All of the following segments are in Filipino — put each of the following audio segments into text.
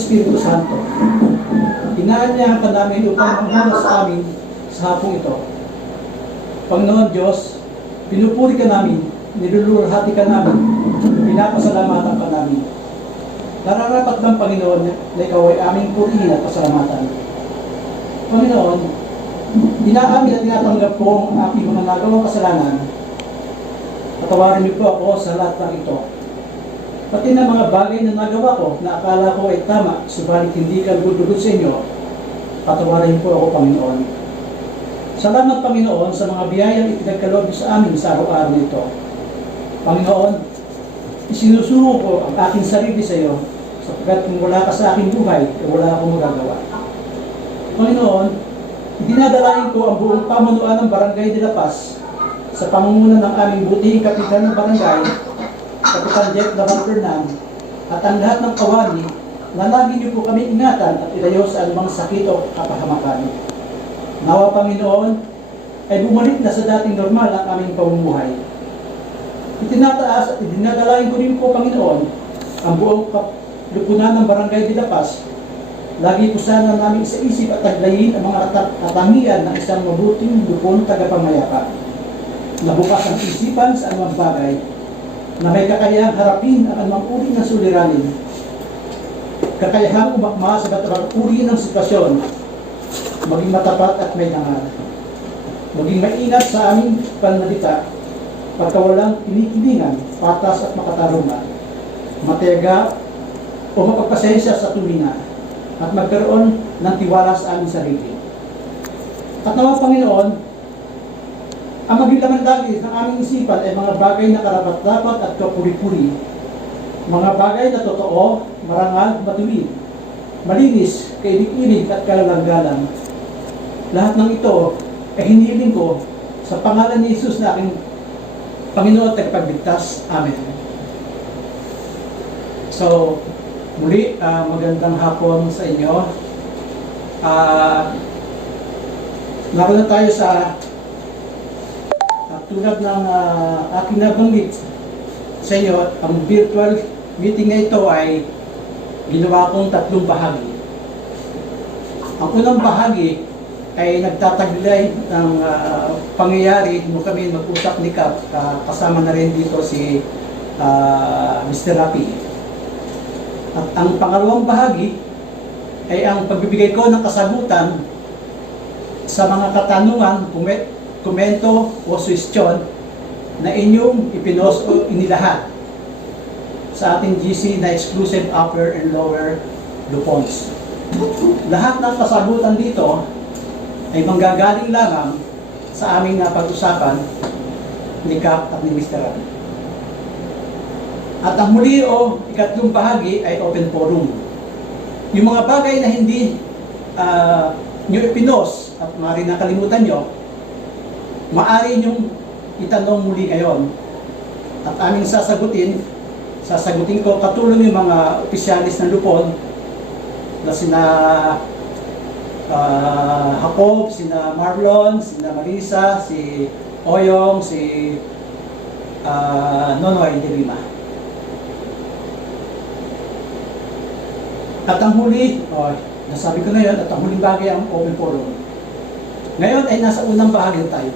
Espiritu Santo. Inaanyahan ka namin upang manguna sa amin sa hapong ito. Panginoon Diyos, pinupuri ka namin, niluluhati ka namin, pinapasalamatan ka namin. Nararapat bang Panginoon na ikaw ay aming purihin at pasalamatan? Panginoon, inaamin at tinatanggap ko ang aking mga nagawang kasalanan. Patawarin niyo po ako sa lahat ng ito. Pati na mga bagay na nagawa ko na akala ko ay tama, subalit hindi ka lugod sa inyo, patawarin niyo po ako, Panginoon. Salamat, Panginoon, sa mga biyayang ipinagkaloob sa amin sa araw-araw nito. Panginoon, isinusuko ko ang aking sarili sa iyo, sapagkat kung wala ka sa aking buhay, wala akong magagawa. Panginoon, dinadalain ko ang buong pamunuan ng Barangay de La Paz sa pamumuno ng aming butihing kapitan ng barangay, Kapitan Jeff Laban Fernan, at ang lahat ng kawani na lagi niyo po kami ingatan at ilayo sa anumang sakit o kapahamakan. Nawa, Panginoon, ay bumalik na sa dating normal ang aming pamumuhay. Itinataas at dinadalain ko rin po, Panginoon, ang buong lupunan ng Barangay de La Paz. Lagi po sana namin sa isip at taglayin ang mga katangian ng isang mabuting lupon tagapamayapa, na bukas ang isipan sa anumang bagay, na may kakayahang harapin ang anumang uri ng suliranin, kakayahang umakma sa batabang uri ng sitwasyon, maging matapat at may dangal, maging maingat sa aming pananalita, pagkawalang kinikilingan, patas at makatarungan, matiyaga o mapagpasensya sa tumina, at magkaroon ng tiwala sa aming sarili. At nawa, Panginoon, ang maging laman-lagi ng aming isipan ay mga bagay na karapat-dapat at kapuri-puri, mga bagay na totoo, marangal, matuwid, malinis, kailig-ilig at kalalang-galang. Lahat ng ito ay hinihiling ko sa pangalan ni Jesus na aking Panginoon at Tagapagligtas. Amen. So, muli, magandang hapon sa inyo. Naroon na tayo sa tulad ng aking nabanggit sa inyo, ang virtual meeting na ito ay ginawa kong 3 bahagi. Ang unang bahagi ay nagtataglay ng pangyayari nung kami mag-usap ni Kap, kasama na rin dito si Mr. Rapi. At ang pangalawang bahagi ay ang pagbibigay ko ng kasagutan sa mga katanungan, komento o suwestyon na inyong ipinost o inilahat sa ating GC na exclusive upper and lower lupons. Lahat ng kasagutan dito ay manggagaling lamang sa aming pag-usapan ni Kap at ni Mr. Rapi. At ang muli o ikatlong bahagi ay open forum. Yung mga bagay na hindi nyo ipinos at maaari nakalimutan nyo, maaari nyong itanong muli ngayon. At aming sasagutin ko katulong yung mga opisyalis ng lupon na sina Jacob, sina Marlon, sina Marisa, si Oyong, si Nonoy de Lima. At ang huli, nasabi ko na yun, at ang huling bagay ang open forum. Ngayon ay nasa unang bahagi tayo.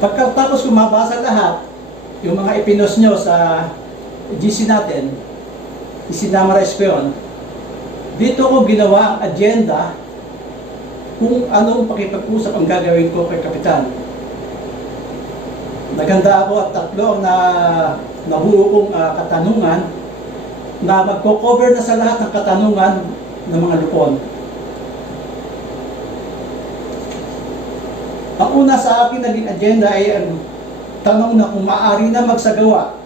Pagkatapos kung mabasa lahat, yung mga ipinos nyo sa GC natin, isinamarize ko yun. Dito ko ginawa ang agenda kung anong pakipag-usap ang gagawin ko kay Kapitan. Naganda ako at 3 ang nabuo kong katanungan na magko-cover na sa lahat ng katanungan ng mga lupon. Ang una sa akin naging agenda ay ang tanong na kung maaari na magsagawa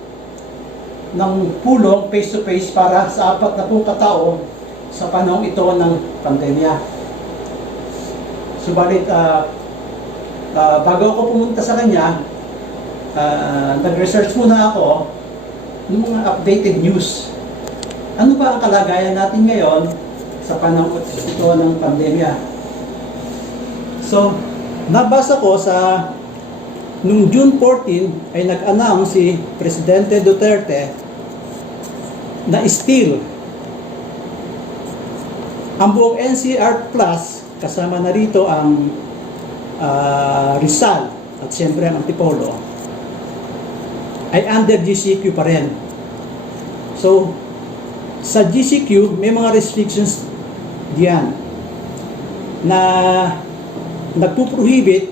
ng pulong face-to-face para sa 40 katao sa panahong ito ng pandemya. Subalit, bago ako pumunta sa kanya, nag-research muna ako ng mga updated news. Ano ba ang kalagayan natin ngayon sa panahon ito ng pandemya? So, nabasa ko sa noong June 14 ay nag-announce si Presidente Duterte na still ang buong NCR Plus, kasama na rito ang Rizal at siyempre ang Antipolo, ay under GCQ pa rin. So, sa GCQ, may mga restrictions diyan na nagpuprohibit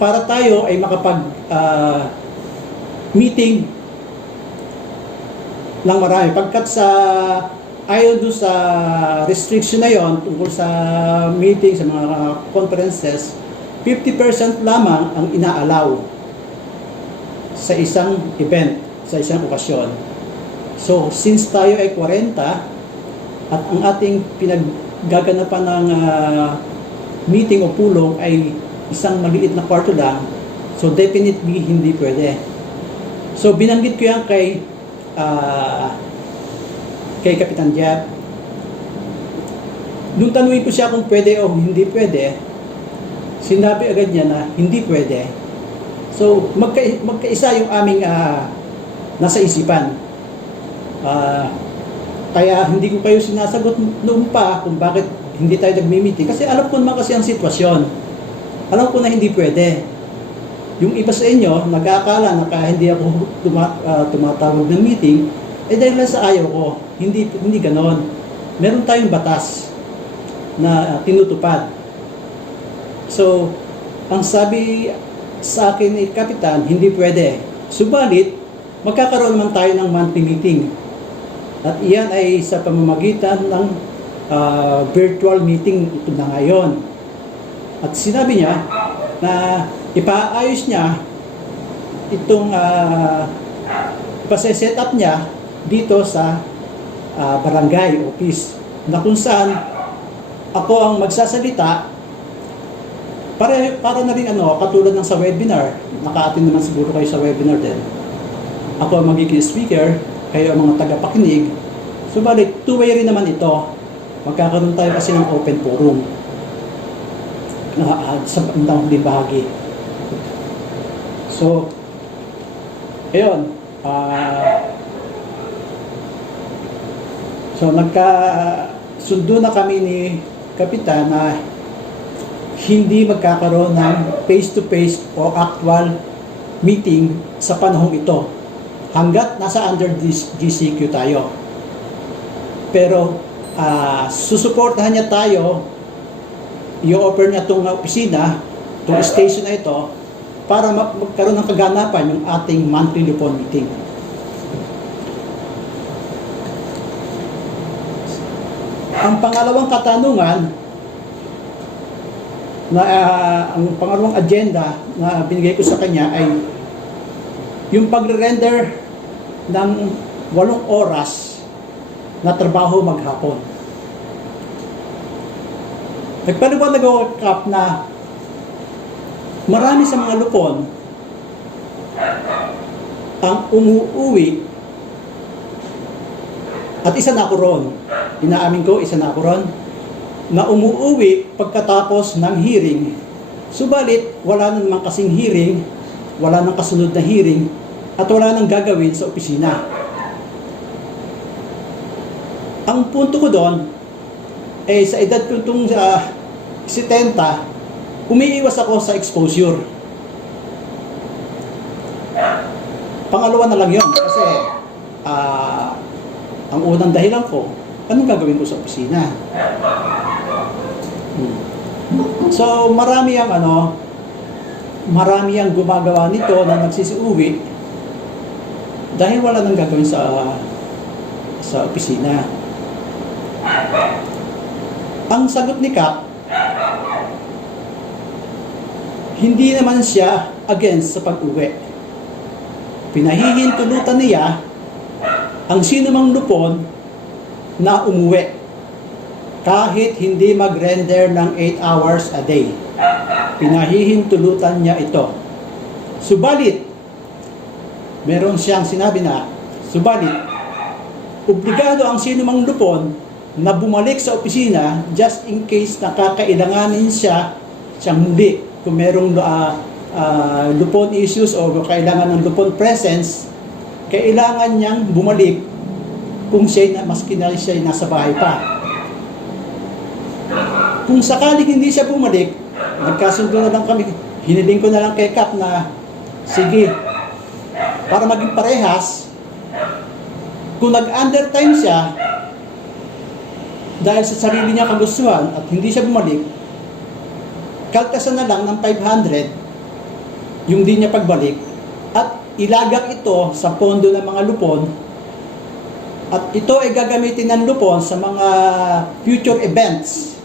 para tayo ay makapag meeting ng marami. Pagkat sa ayon doon sa restriction na yon tungkol sa meeting, sa mga conferences, 50% lamang ang inaalaw sa isang event, sa isang okasyon. So, since tayo ay 40 at ang ating pinaggaganapan ng meeting o pulong ay isang maliit na kwarto lang, so definitely hindi pwede. So, binanggit ko yan kay Kapitan Jab. Nung tanungin ko siya kung pwede o hindi pwede, sinabi agad niya na hindi pwede. So, magkaisa yung aming nasa isipan. Kaya hindi ko kayo sinasagot noon pa kung bakit hindi tayo nagmi-meeting. Kasi alam ko naman kasi ang sitwasyon. Alam ko na hindi pwede. Yung iba sa inyo, nag-aakala na kaya hindi ako tumatawag ng meeting, dahil lang sa ayaw ko. Hindi ganon. Meron tayong batas na tinutupad. So, ang sabi sa akin ni Kapitan, hindi pwede. Subalit, magkakaroon naman tayo ng monthly meeting. At iyan ay sa pamamagitan ng virtual meeting ito na ngayon. At sinabi niya na ipaayos niya itong ipase-set up niya dito sa barangay office na kung saan ako ang magsasalita para na rin katulad ng sa webinar. Naka-attend naman siguro kayo sa webinar din. Ako ang magiging speaker, kayo ang mga tagapakinig. Subalit, two-way rin naman ito. Magkakaroon tayo kasi ng open forum sa bandang huling bahagi. So, ayun. So, nagkasundo na kami ni Kapitan na hindi magkakaroon ng face-to-face o actual meeting sa panahong ito hanggat nasa under GCQ tayo. Pero susuportahan niya tayo, i-offer niya itong opisina, itong station na ito, para magkaroon ng kaganapan yung ating monthly Lupon meeting. Ang pangalawang katanungan na ang pangalawang agenda na binigay ko sa kanya ay yung pagre-render ng 8 oras na trabaho maghapon. Nagpaliwanag ako Kap na marami sa mga Lupon ang umuuwi at isa na ako ron. Inaamin ko, isa na ako ron na umuuwi pagkatapos ng hearing. Subalit, wala naman kasing hearing, wala nang kasunod na hearing, at wala nang gagawin sa opisina. Ang punto ko doon, sa edad ko itong 70, umiiwas ako sa exposure. Pangalawa na lang yun, kasi ang unang dahilan ko, anong gagawin ko sa opisina? So, marami ang gumagawa nito na nagsisiuwi dahil wala nang gagawin sa opisina. Ang sagot ni Kap, hindi naman siya against sa pag-uwi. Pinahihintulutan niya ang sinumang Lupon na umuwi kahit hindi mag-render ng 8 hours a day. Pinahihintulutan niya ito. Subalit, meron siyang sinabi na, subalit, obligado ang sinumang Lupon na bumalik sa opisina just in case nakakailanganin siyang muli. Kung merong Lupon issues o kailangan ng Lupon presence, kailangan niyang bumalik kung maski na siya nasa bahay pa. Kung sakaling hindi siya bumalik, nagkasundo na lang kami, hiniling ko na lang kay Kap na, sige, para maging parehas, kung nag-undertime siya, dahil sa sarili niya kagustuhan at hindi siya bumalik, kaltasan na lang ng 500 yung di niya pagbalik at ilagak ito sa pondo ng mga lupon at ito ay gagamitin ng lupon sa mga future events.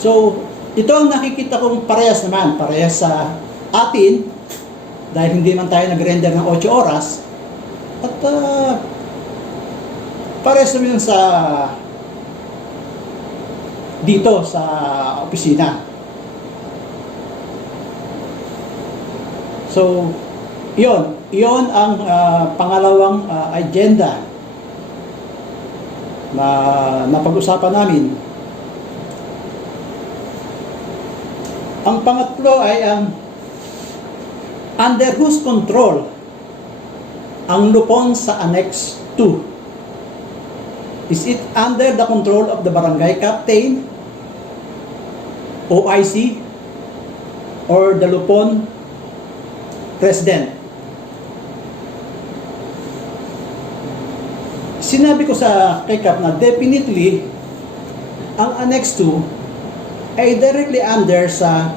So, ito ang nakikita kong parehas naman, parehas sa atin dahil hindi man tayo nag-render ng 8 oras at parehas naman sa dito sa opisina. So, iyon ang pangalawang agenda na napag-usapan namin. Ang pangatlo ay ang under whose control ang lupon sa Annex 2. Is it under the control of the barangay captain, OIC, or the lupon president? Sinabi ko sa kay Kap na definitely ang Annex 2 ay directly under sa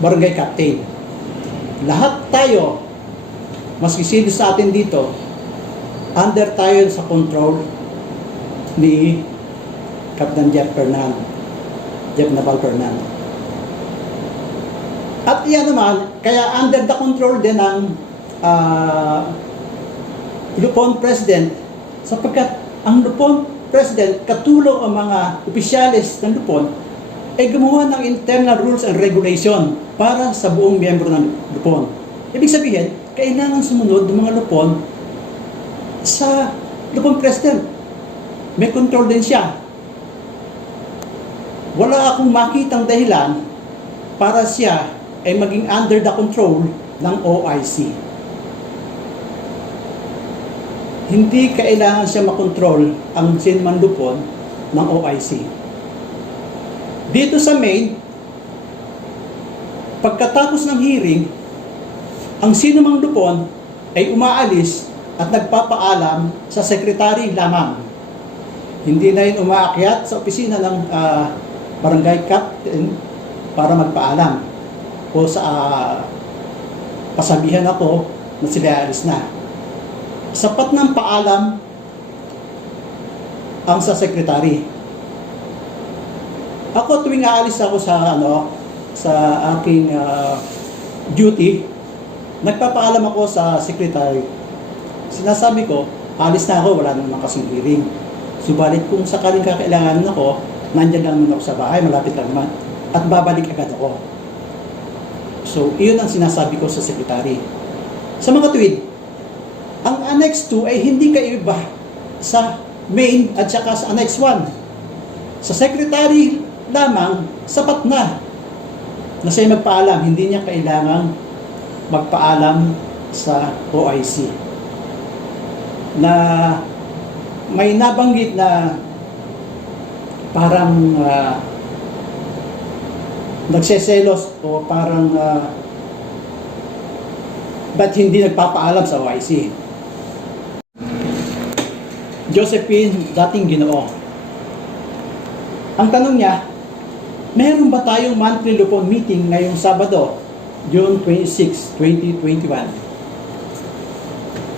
barangay captain. Lahat tayo, maski sino sa atin dito, under tayo sa control ni Captain Jeff Naval Fernan. At iyan naman, kaya under the control din ng lupon president sapagkat ang lupon president katulong ang mga opisyalis ng lupon ay gumawa ng internal rules and regulation para sa buong miyembro ng lupon. Ibig sabihin, kailangan sumunod ng mga lupon sa lupon president. May control din siya. Wala akong makitang dahilan para siya ay maging under the control ng OIC. Hindi kailangan siya makontrol ang sinumang lupon ng OIC. Dito sa Maine, pagkatapos ng hearing, ang sinumang lupon ay umaalis at nagpapaalam sa sekretary lamang. Hindi na yun umaakyat sa opisina ng barangay captain para magpaalam o sa pasabihan ako na sila alis na. Sapat ng paalam ang sa sekretary. Ako tuwing aalis ako sa aking duty, nagpapaalam ako sa secretary. Sinasabi ko, alis na ako, wala naman kasing hearing. Subalit kung sakaling kakailanganin ako, nandyan lang naman ako sa bahay, malapit lang naman, at babalik agad ako. So, iyon ang sinasabi ko sa secretary. Sa mga tuwid, ang Annex 2 ay hindi kaiba sa main at saka sa Annex 1. Sa secretary lamang, sapat na siya magpaalam. Hindi niya kailangang magpaalam sa OIC. Na may nabanggit na parang nagseselos o parang ba't hindi nagpapaalam sa OIC? Josephine, dating Ginoo. Ang tanong niya, meron ba tayong monthly lupon meeting ngayong Sabado, June 26, 2021?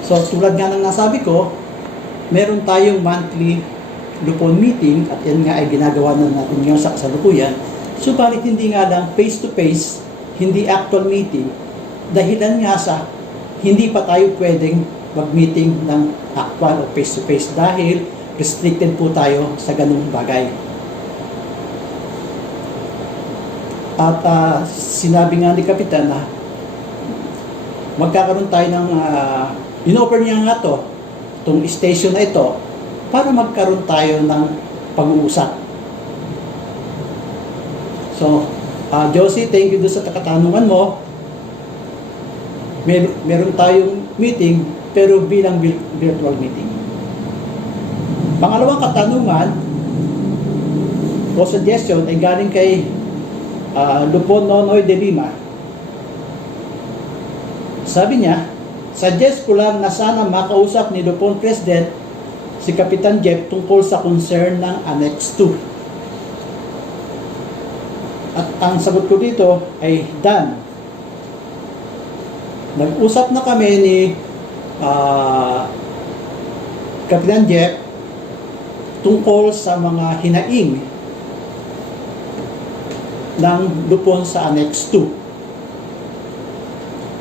So, tulad nga ng nasabi ko, meron tayong monthly lupon meeting at yan nga ay ginagawa na natin ngayon sa kasalukuyan. Subalit hindi nga lang face-to-face, hindi actual meeting, dahilan nga sa hindi pa tayo pwedeng mag-meeting ng actual o face-to-face dahil restricted po tayo sa ganung bagay. At sinabi nga ni Kapitan na magkakaroon tayo ng in-offer niya nga itong station na ito para magkaroon tayo ng pag-uusap. So, Josie, thank you doon sa katanungan mo. meron tayong meeting pero bilang virtual meeting. Pangalawang katanungan o suggestion ay galing kay Lupon Nonoy de Lima. Sabi niya, suggest ko lang na sana makausap ni Lupon President si Kapitan Jeff tungkol sa concern ng Annex 2. At ang sagot ko dito ay done. Nag-usap na kami ni Kapitan Jeff tungkol sa mga hinaing ng Lupon sa Annex 2.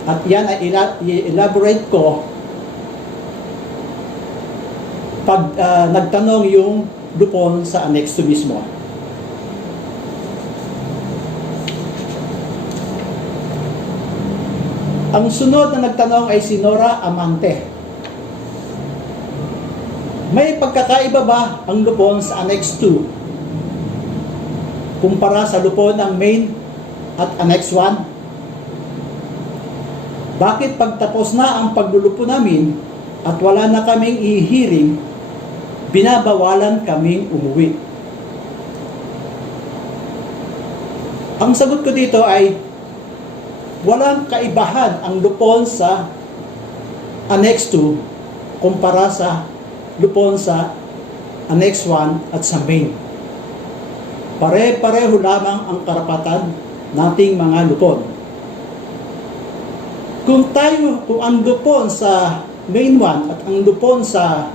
At yan ay i-elaborate ko pag nagtanong yung Lupon sa Annex 2 mismo. Ang sunod na nagtanong ay si Nora Amante. May pagkakaiba ba ang Lupon sa Annex 2 kumpara sa Lupon ng Main at Annex 1? Bakit pagtapos na ang paglulupo namin at wala na kaming i-hearing, binabawalan kaming umuwi? Ang sagot ko dito ay walang kaibahan ang Lupon sa Annex 2 kumpara sa Lupon sa Annex 1 at sa Main. Pare-pareho lamang ang karapatan nating mga Lupon. Kung ang Lupon sa Main 1 at ang Lupon sa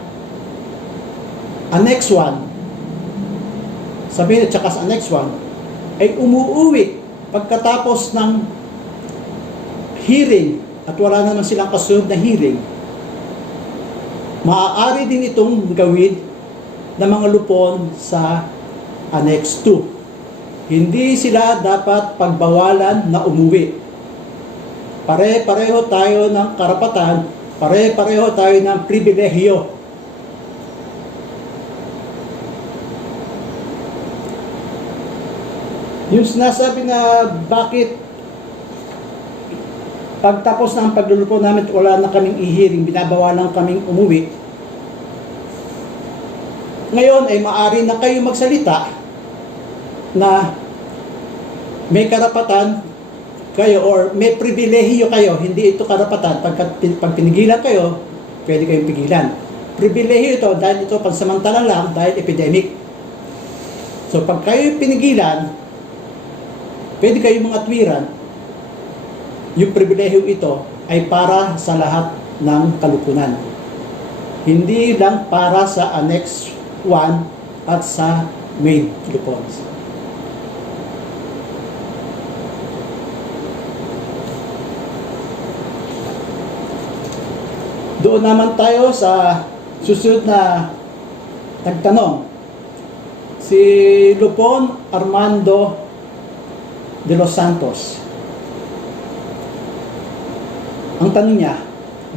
Annex 1, sa Main at saka sa Annex 1, ay umuuwi pagkatapos ng hearing at wala naman silang kasunod na hearing, maaari din itong gawin ng mga Lupon sa Annex 2. Hindi sila dapat pagbawalan na umuwi. Pare-pareho tayo ng karapatan, pare-pareho tayo ng pribilehiyo. Yung sinasabi na bakit pagtapos ng paglulupo namin wala na kaming i-hearing, binabawalan kaming umuwi. Ngayon ay maaari na kayo magsalita na may karapatan kayo or may pribilehiyo kayo. Hindi ito karapatan. Pag pinigilan kayo, pwede kayong pigilan. Pribilehiyo ito dahil ito pansamantala lang dahil epidemic. So pag kayo pinigilan, pwede kayong mga atwiran. Yung pribilehiyo ito ay para sa lahat ng kalupunan. Hindi lang para sa Annex 1 at sa Main Lupon. Doon naman tayo sa susunod na nagtanong. Si Lupon Armando de los Santos. Ang tanong niya,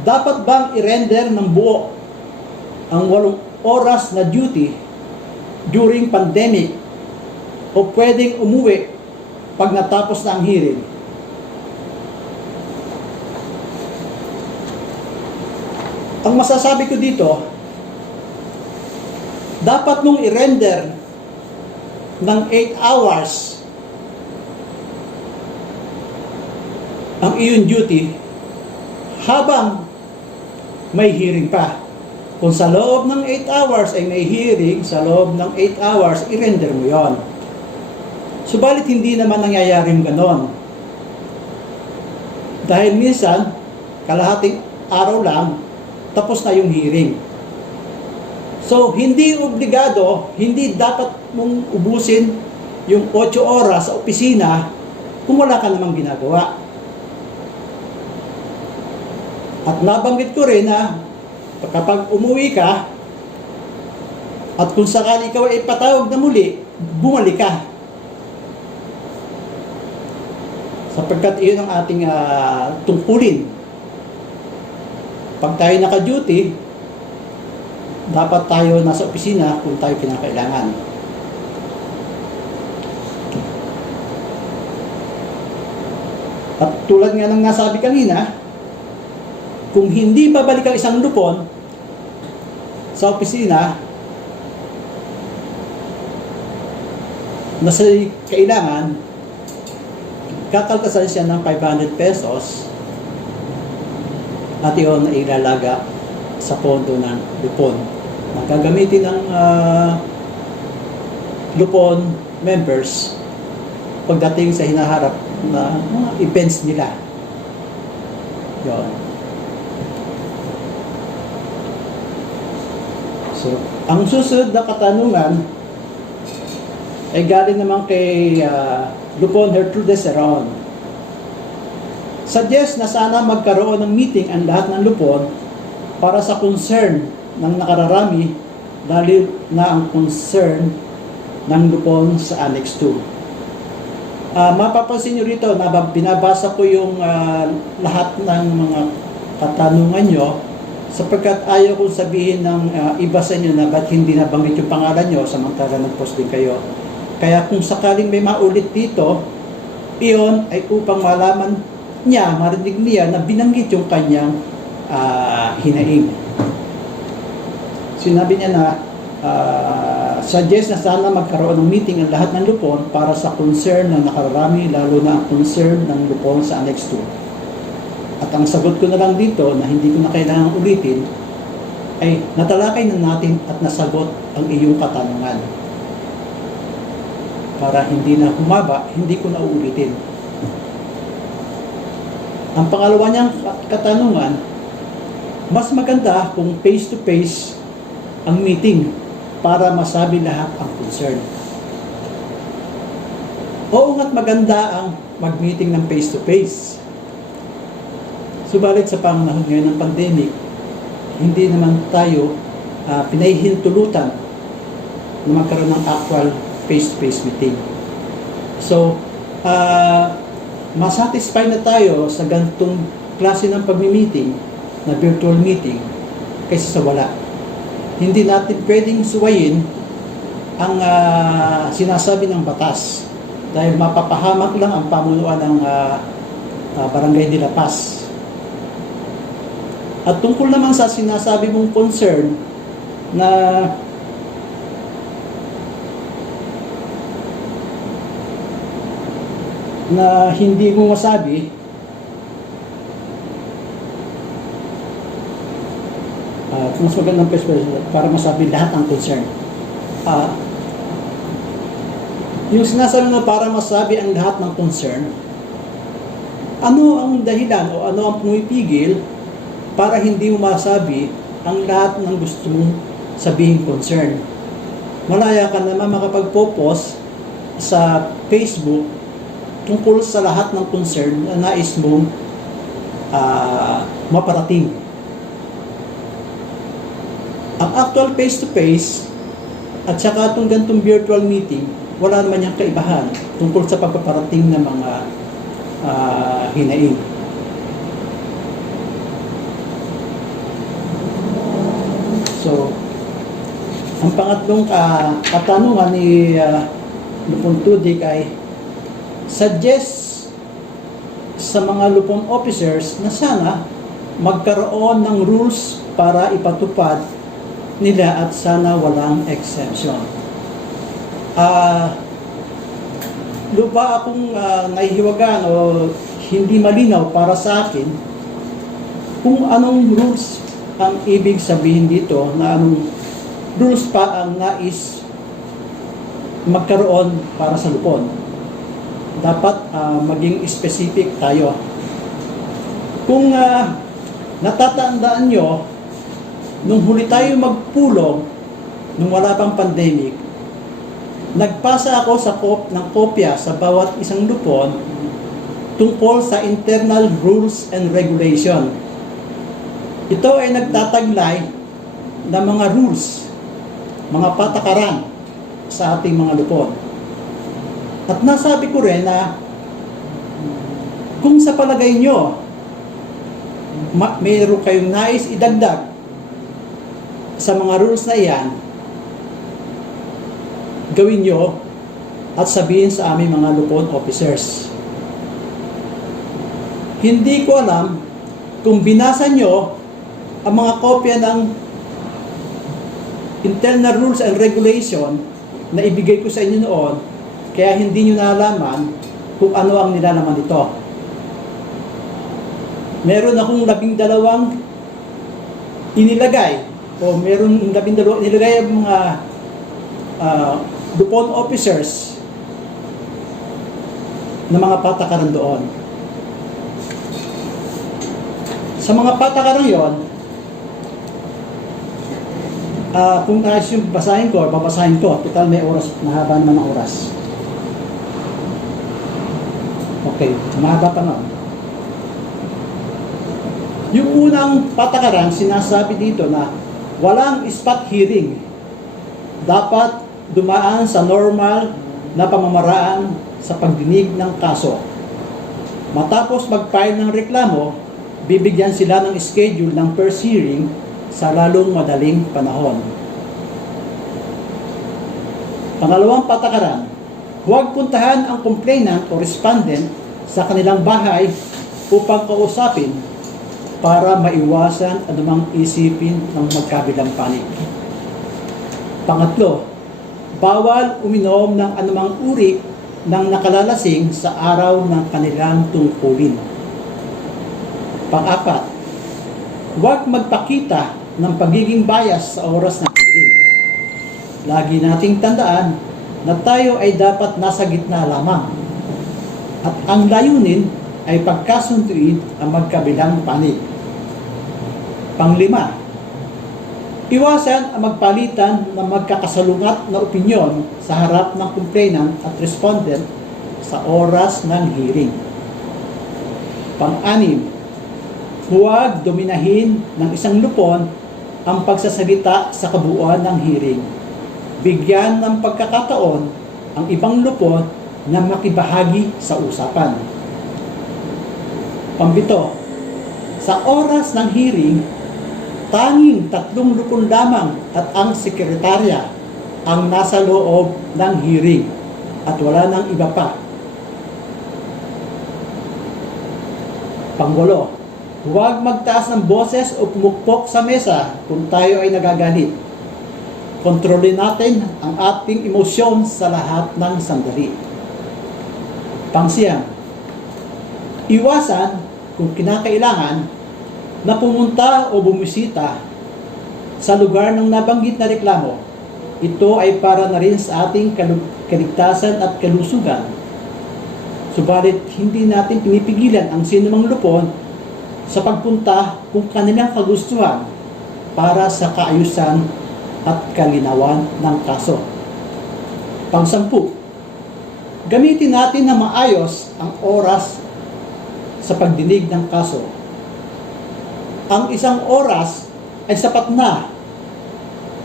dapat bang i-render ng buo ang 8 oras na duty during pandemic o pwedeng umuwi pag natapos na ang hearing? Ang masasabi ko dito, dapat mong i-render ng 8 hours ang iyong duty habang may hearing pa. Kung sa loob ng 8 hours ay may hearing, sa loob ng 8 hours, i-render mo yon. Subalit hindi naman nangyayari yung ganon. Dahil minsan, kalahating araw lang, tapos na yung hearing. So, hindi obligado, hindi dapat mong ubusin yung 8 oras sa opisina kung wala ka namang ginagawa. At nabanggit ko rin na kapag umuwi ka at kung sakali ikaw ay patawag na muli, bumalik ka. Sapagkat iyon ang ating tungkulin. Pag tayo naka-duty, dapat tayo nasa opisina kung tayo kinakailangan. At tulad nga ng nasabi kanina, kung hindi babalik ang isang lupon sa opisina na sa kailangan, kakaltasan siya ng 500 pesos at iyon na ilalaga sa pondo ng lupon. Gagamitin ng lupon members pagdating sa hinaharap na mga events nila. Yun. So, ang susunod na katanungan ay galing naman kay Lupon Gertrudes Eraon. Suggest na sana magkaroon ng meeting ang lahat ng lupon para sa concern ng nakararami, dahil na ang concern ng lupon sa Annex 2. Mapapansin nyo rito na binabasa ko yung lahat ng mga katanungan nyo, sapagkat ayaw kong sabihin ng iba sa inyo na ba't hindi nabanggit yung pangalan nyo samantala nag-post din kayo. Kaya kung sakaling may maulit dito, iyon ay upang malaman niya, marinig niya na binanggit yung kanyang hinaing. Sinabi niya na suggest na sana magkaroon ng meeting ang lahat ng lupon para sa concern ng nakararami, lalo na ang concern ng lupon sa Annex 2. At ang sagot ko na lang dito, na hindi ko na kailangang ulitin, ay natalakay na natin at nasagot ang iyong katanungan. Para hindi na humaba, hindi ko na uulitin. Ang pangalawa niyang katanungan, mas maganda kung face-to-face ang meeting para masabi lahat ang concern. Oo nga't maganda ang mag-meeting ng face-to-face. Subalit sa panahon ngayon ng pandemic, hindi naman tayo pinahihintulutan na magkaroon ng actual face-to-face meeting. So, masatisfy na tayo sa ganitong klase ng pag-meeting na virtual meeting kaysa sa wala. Hindi natin pwedeng suwayin ang sinasabi ng batas dahil mapapahamak lang ang pamunuan ng Barangay de La Paz. At tungkol naman sa sinasabi mong concern na hindi mo masabi, mas magandang perspective para masabi lahat ang concern. Yung sinasabi mo para masabi ang lahat ng concern, ano ang dahilan o ano ang pumipigil para hindi mo masabi ang lahat ng gusto mong sabihin concern? Malaya ka naman makapag-post sa Facebook tungkol sa lahat ng concern na nais mong maparating. Ang actual face-to-face at saka itong ganitong virtual meeting, wala naman yung kaibahan tungkol sa pagpaparating ng mga hinaing. So, ang pangatlong katanungan ni Lupon Tudik ay suggest sa mga lupon officers na sana magkaroon ng rules para ipatupad nila at sana walang exemption. Lupa akong nahihiwagaan o hindi malinaw para sa akin kung anong rules ang ibig sabihin dito, na anong rules pa ang nais magkaroon para sa lupon. Dapat maging specific tayo. Kung natatandaan nyo, nung huli tayo magpulong, nung wala pang pandemic, nagpasa ako ng kopya sa bawat isang lupon tungkol sa internal rules and regulation. Ito ay nagtataglay ng mga rules, mga patakaran sa ating mga lupon. At nasabi ko rin na kung sa palagay nyo mayroon kayong nais idagdag sa mga rules na iyan, gawin nyo at sabihin sa aming mga lupon officers. Hindi ko alam kung binasa nyo ang mga kopya ng internal rules and regulation na ibigay ko sa inyo noon, kaya hindi nyo nalaman kung ano ang nilalaman nito. Meron akong 12 inilagay, o meron 12 inilagay ang mga DuPont officers na mga patakaran doon. Sa mga patakaran yon, kung nais yung basahin ko, babasahin ko. Total may oras, mahaba naman ang oras. Okay, mahaba pa na. Yung unang patakaran, sinasabi dito na walang spot hearing. Dapat dumaan sa normal na pamamaraan sa pagdinig ng kaso. Matapos mag-file ng reklamo, bibigyan sila ng schedule ng first hearing sa lalong madaling panahon. Pangalawang patakaran, huwag puntahan ang complainant o respondent sa kanilang bahay upang kausapin para maiwasan anumang isipin ng magkabilang panig. Pangatlo, bawal uminom ng anumang uri ng nakalalasing sa araw ng kanilang tungkulin. Pang-apat, huwag magpakita ng pagiging bias sa oras ng hearing. Lagi nating tandaan na tayo ay dapat nasa gitna lamang at ang layunin ay pagkasunduin ang magkabilang panig. Panglima, iwasan ang magpalitan ng magkakasalungat na opinyon sa harap ng complainant at respondent sa oras ng hearing. Pang-anim, huwag dominahin ng isang lupon ang pagsasalita sa kabuuan ng hearing. Bigyan ng pagkakataon ang ibang lupon na makibahagi sa usapan. Pambito, sa oras ng hearing, tanging 3 lupon lamang at ang sekretarya ang nasa loob ng hearing at wala nang iba pa. Pangwalo, huwag magtaas ng boses o pumukpok sa mesa kung tayo ay nagagalit. Kontrolin natin ang ating emosyon sa lahat ng sandali. Pangsiyam, iwasan kung kinakailangan na pumunta o bumisita sa lugar ng nabanggit na reklamo. Ito ay para na rin sa ating kaligtasan at kalusugan. Subalit, hindi natin pinipigilan ang sinumang lupon sa pagpunta kung kanilang kagustuhan para sa kaayusan at kalinawan ng kaso. Pang-10, gamitin natin na maayos ang oras sa pagdinig ng kaso. Ang 1 oras ay sapat na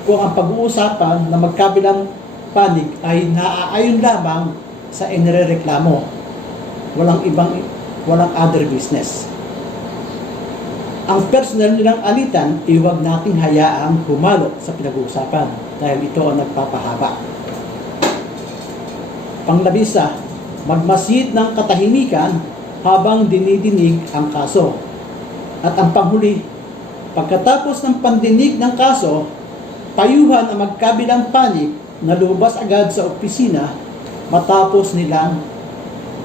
kung ang pag-uusapan na magkabilang panig ay naaayon lamang sa inirereklamo. Walang other business. Ang personal nilang alitan, iwag nating hayaang humalo sa pinag-uusapan dahil ito ang nagpapahaba. Panglabisa, magmasid ng katahimikan habang dinidinig ang kaso. At ang panghuli, pagkatapos ng pandinig ng kaso, payuhan ang magkabilang panig na lumabas agad sa opisina matapos nilang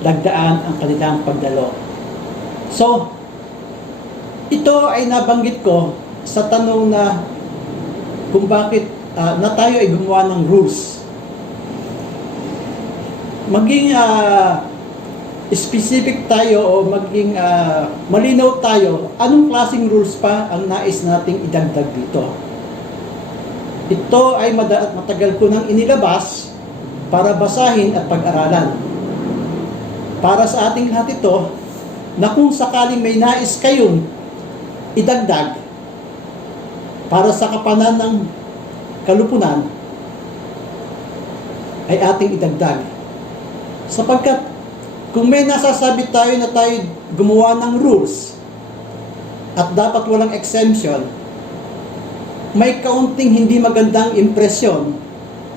lagdaan ang kanilang pagdalo. So, ito ay nabanggit ko sa tanong na kung bakit na tayo ay gumawa ng rules. Maging specific tayo o maging malinaw tayo, anong klaseng rules pa ang nais nating idagdag dito. Ito ay matagal ko nang inilabas para basahin at pag-aralan. Para sa ating lahat ito, na kung sakaling may nais kayong idagdag para sa kapanan ng kalupunan, ay ating idagdag. Sapagkat kung may nasasabi tayo na tayo gumawa ng rules at dapat walang exemption, may kaunting hindi magandang impresyon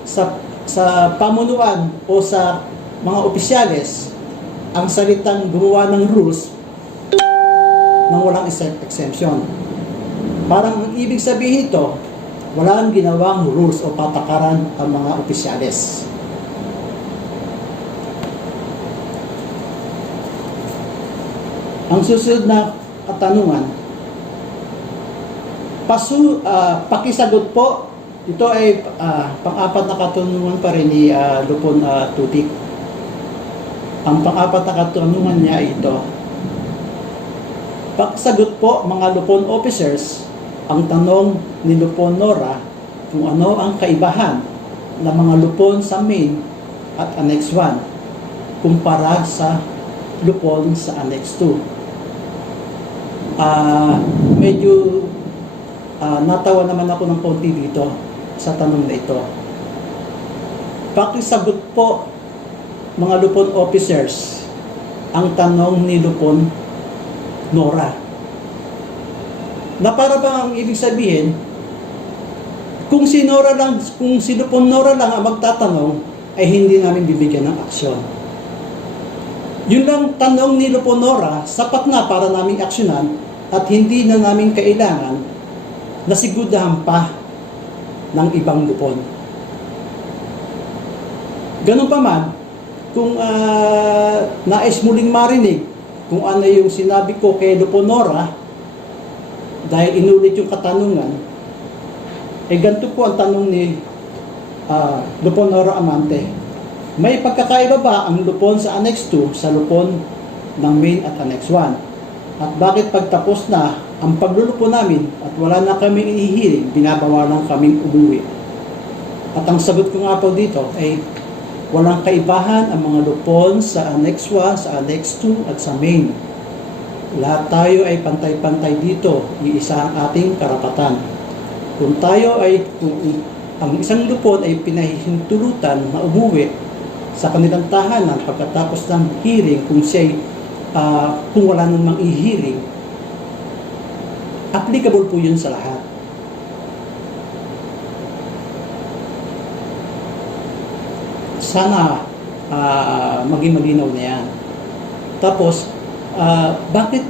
sa pamunuan o sa mga opisyales ang salitang gumawa ng rules ng walang exemption. Parang ang ibig sabihin ito, walang ginawang rules o patakaran ang mga opisyales. Ang susunod na katanungan, pakisagot po. Ito ay pang-apat na katanungan pa rin ni Lupon Tutik. Ang pang-apat na katanungan niya ay ito. Pakisagot po mga Lupon officers ang tanong ni Lupon Nora kung ano ang kaibahan ng mga Lupon sa main at Annex 1 kumpara sa Lupon sa Annex 2. Medyo natawa naman ako ng konti dito sa tanong na ito. Pakisagot po mga Lupon officers ang tanong ni Lupon Nora. Na para bang ang ibig sabihin, kung si Lupon Nora lang ang magtatanong, ay hindi namin bibigyan ng aksyon. Yun lang tanong ni Lupon Nora, sapat na para namin aksyonan at hindi na namin kailangan na sigudahan pa ng ibang Lupon. Ganun pa man, kung nais muling marinig kung ano yung sinabi ko kay Lupon Nora, dahil inulit yung katanungan, ganito po ang tanong ni Lupon Nora Amante. May pagkakaiba ba ang Lupon sa Annex 2 sa Lupon ng Main at Annex 1? At bakit pagtapos na ang paglulupon namin at wala na kaming ihihiling, binabawalan kaming umuwi? At ang sagot ko nga po dito ay walang kaibahan ang mga Lupon sa Annex 1, sa Annex 2 at sa Main. Lahat tayo ay pantay-pantay dito, iisa ang ating karapatan. Kung ang isang Lupon ay pinahihintulutan na umuwi sa kanilang tahanan pagkatapos ng hearing, kung wala namang i-hearing, applicable po yun sa lahat. Sana maging malinaw na yan. Tapos, bakit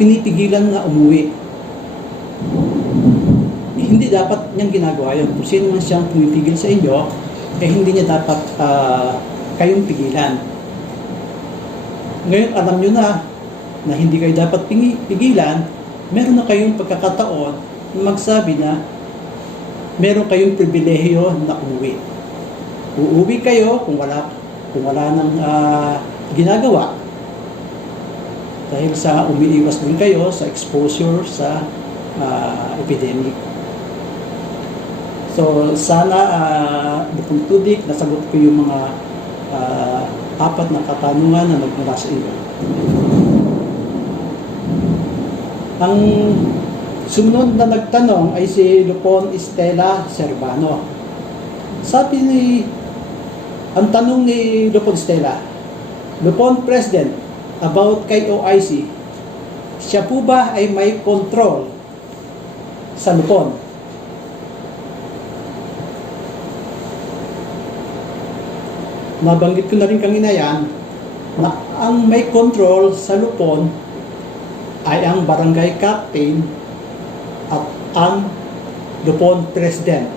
pinipigilan na umuwi? Hindi dapat niyang ginagawa yun. Kung sino man siyang pumipigil sa inyo, hindi niya dapat kayong pigilan. Ngayon, alam nyo na hindi kayo dapat pigilan, meron na kayong pagkakataon na magsabi na meron kayong pribilehiyo na umuwi. Uuwi kayo kung wala nang ginagawa, dahil sa umiiwas din kayo sa exposure sa epidemic. So sana Lupon Tutik, nasagot ko yung mga apat na katanungan na nagmula sa iyo. Ang sumunod na nagtanong ay si Lupon Estela Servano. Ang tanong ni Lupon Estela, Lupon President, about kay OIC, siya po ba ay may control sa Lupon? Nabanggit ko na rin kanina yan, na ang may control sa Lupon ay ang barangay captain at ang Lupon President.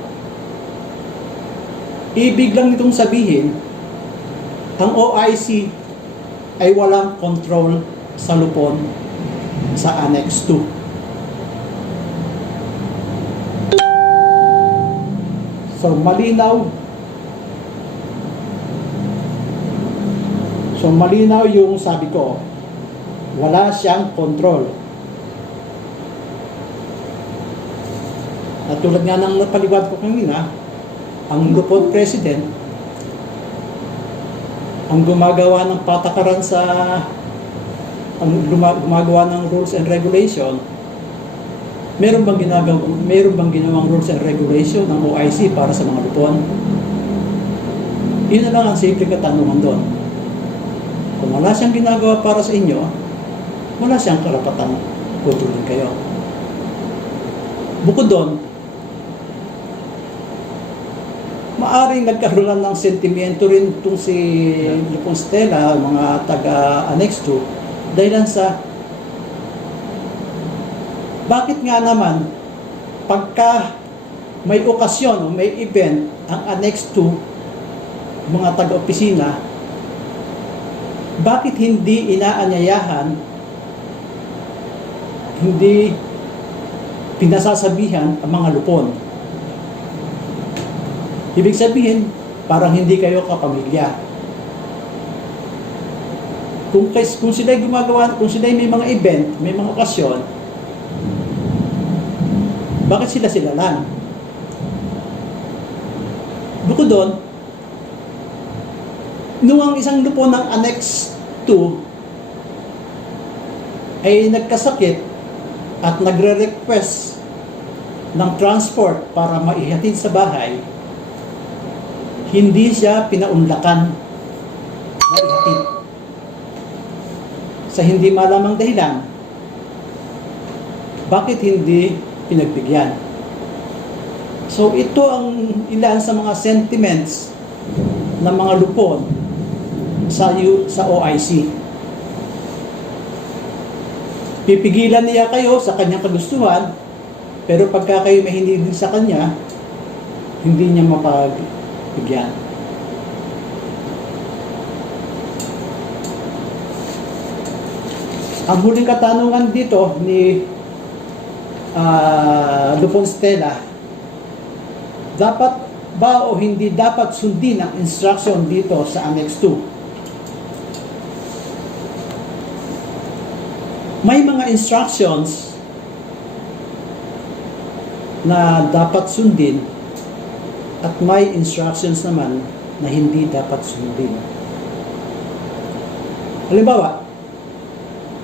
Ibig lang nitong sabihin, ang OIC ay walang control sa Lupon sa Annex 2. So malinaw yung sabi ko, wala siyang control. At tulad nga ng napaliwad ko kanina, ang Lupon President ang gumagawa ng patakaran gumagawa ng rules and regulation. Meron bang ginawang rules and regulation ng OIC para sa mga Lupon? Yun na lang ang simple katanungan doon. Kung wala siyang ginagawa para sa inyo, wala siyang karapatan putulin kayo. Bukod doon, maaring nagkaroon ng sentimento rin itong si Lupon Estela, mga taga-Annex 2, dahil sa Bakit nga naman, pagka may okasyon o may event, ang Annex 2, mga taga-opisina, bakit hindi inaanyayahan, hindi pinasasabihan ang mga lupon? Ibig sabihin, parang hindi kayo kapamilya. Kung sila'y gumagawa, kung sila'y may mga event, may mga okasyon, bakit sila lang? Bukod doon, nung ang isang lupon ng Annex 2 ay nagkasakit at nagre-request ng transport para maihatid sa bahay, hindi siya pinaunlakan na ihatid. Sa hindi malamang dahilan, bakit hindi pinagbigyan? So ito ang ilan sa mga sentiments ng mga lupon sa OIC. Pipigilan niya kayo sa kanyang kagustuhan, pero pagka kayo mahilig din sa kanya, hindi niya mapagbigyan. Ang huling katanungan dito ni Lupon Stella, dapat ba o hindi dapat sundin ang instruction dito sa Annex 2? May mga instructions na dapat sundin at may instructions naman na hindi dapat sundin. Halimbawa,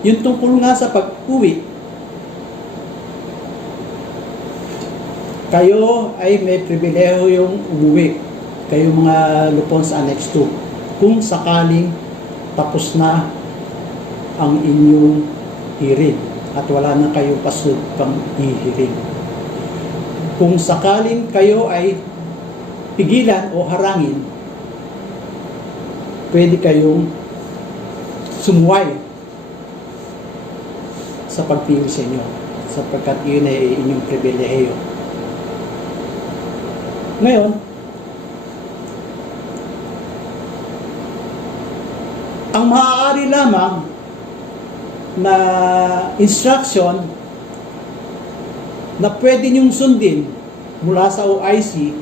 yung tungkol nga sa pag-uwi, kayo ay may pribileho yung umuwi, kayo mga lupon sa Annex 2, kung sakaling tapos na ang inyong hearing at wala na kayong pasunod pang i-hearing. Kung sakaling kayo ay pigilan o harangin, pwede kayong sumuway sa pagpili sa inyo, sapagkat yun ay inyong pribilehiyo. Ngayon, ang maaari lamang na instruction na pwede niyong sundin mula sa OIC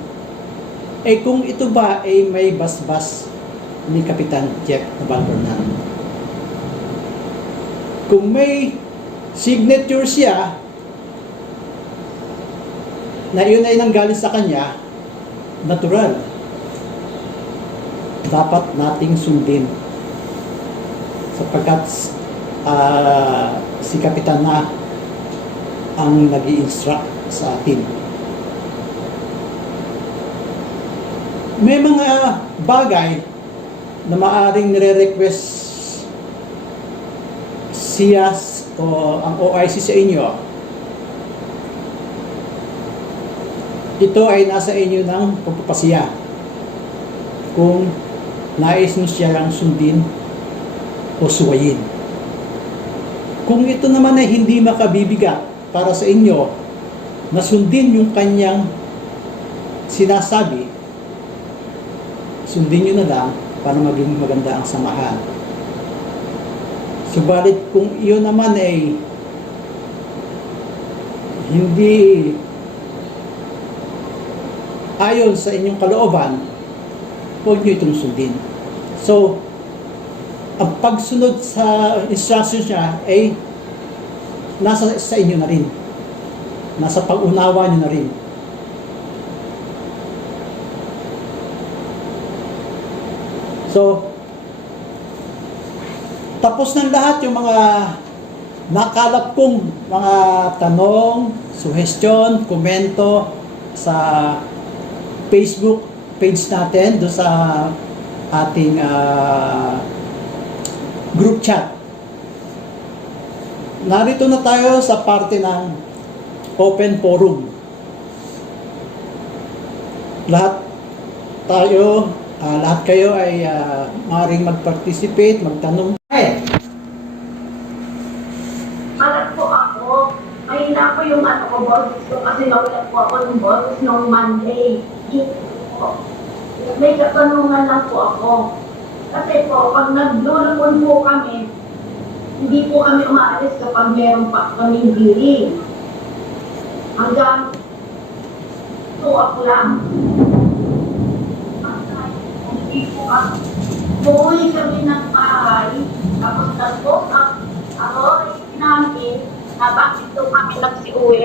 ay kung ito ba ay may basbas ni Kapitan Jeff Navalbernal. Kung may signature siya na yun ay nanggaling sa kanya, natural, dapat nating sundin sapagkat si Kapitan na ang nag-i-instruct sa atin. May mga bagay na maaaring nire-request siya o ang OIC sa inyo. Ito ay nasa inyo ng pagpapasiya. Kung nais mo siyang sundin o suwayin. Kung ito naman ay hindi makabibigat para sa inyo na sundin yung kanyang sinasabi, sundin nyo na lang para maging maganda ang samahan. Subalit kung iyon naman ay hindi ayon sa inyong kalooban, huwag nyo itong sundin. So, ang pagsunod sa instructions niya ay nasa sa inyo na rin. Nasa pag-unawa nyo na rin. So, tapos ng lahat yung mga nakalap kong mga tanong, suggestion, komento sa Facebook page natin, doon sa ating group chat. Narito na tayo sa parte ng open forum. Lahat kayo ay maaaring mag-participate, magtanong. Parang po ako, ay boses ko kasi nawala po ako ng boses noong Monday. May katanungan lang po ako. Kasi po, pag naglulupon po kami, hindi po kami umaalis kapag meron pa kaming hearing. Hanggang 2 o'clock. Hindi po kami. Buuwi kami ng bahay. Tapos nag-book up ako namin na bakit daw kami nagsiuwi.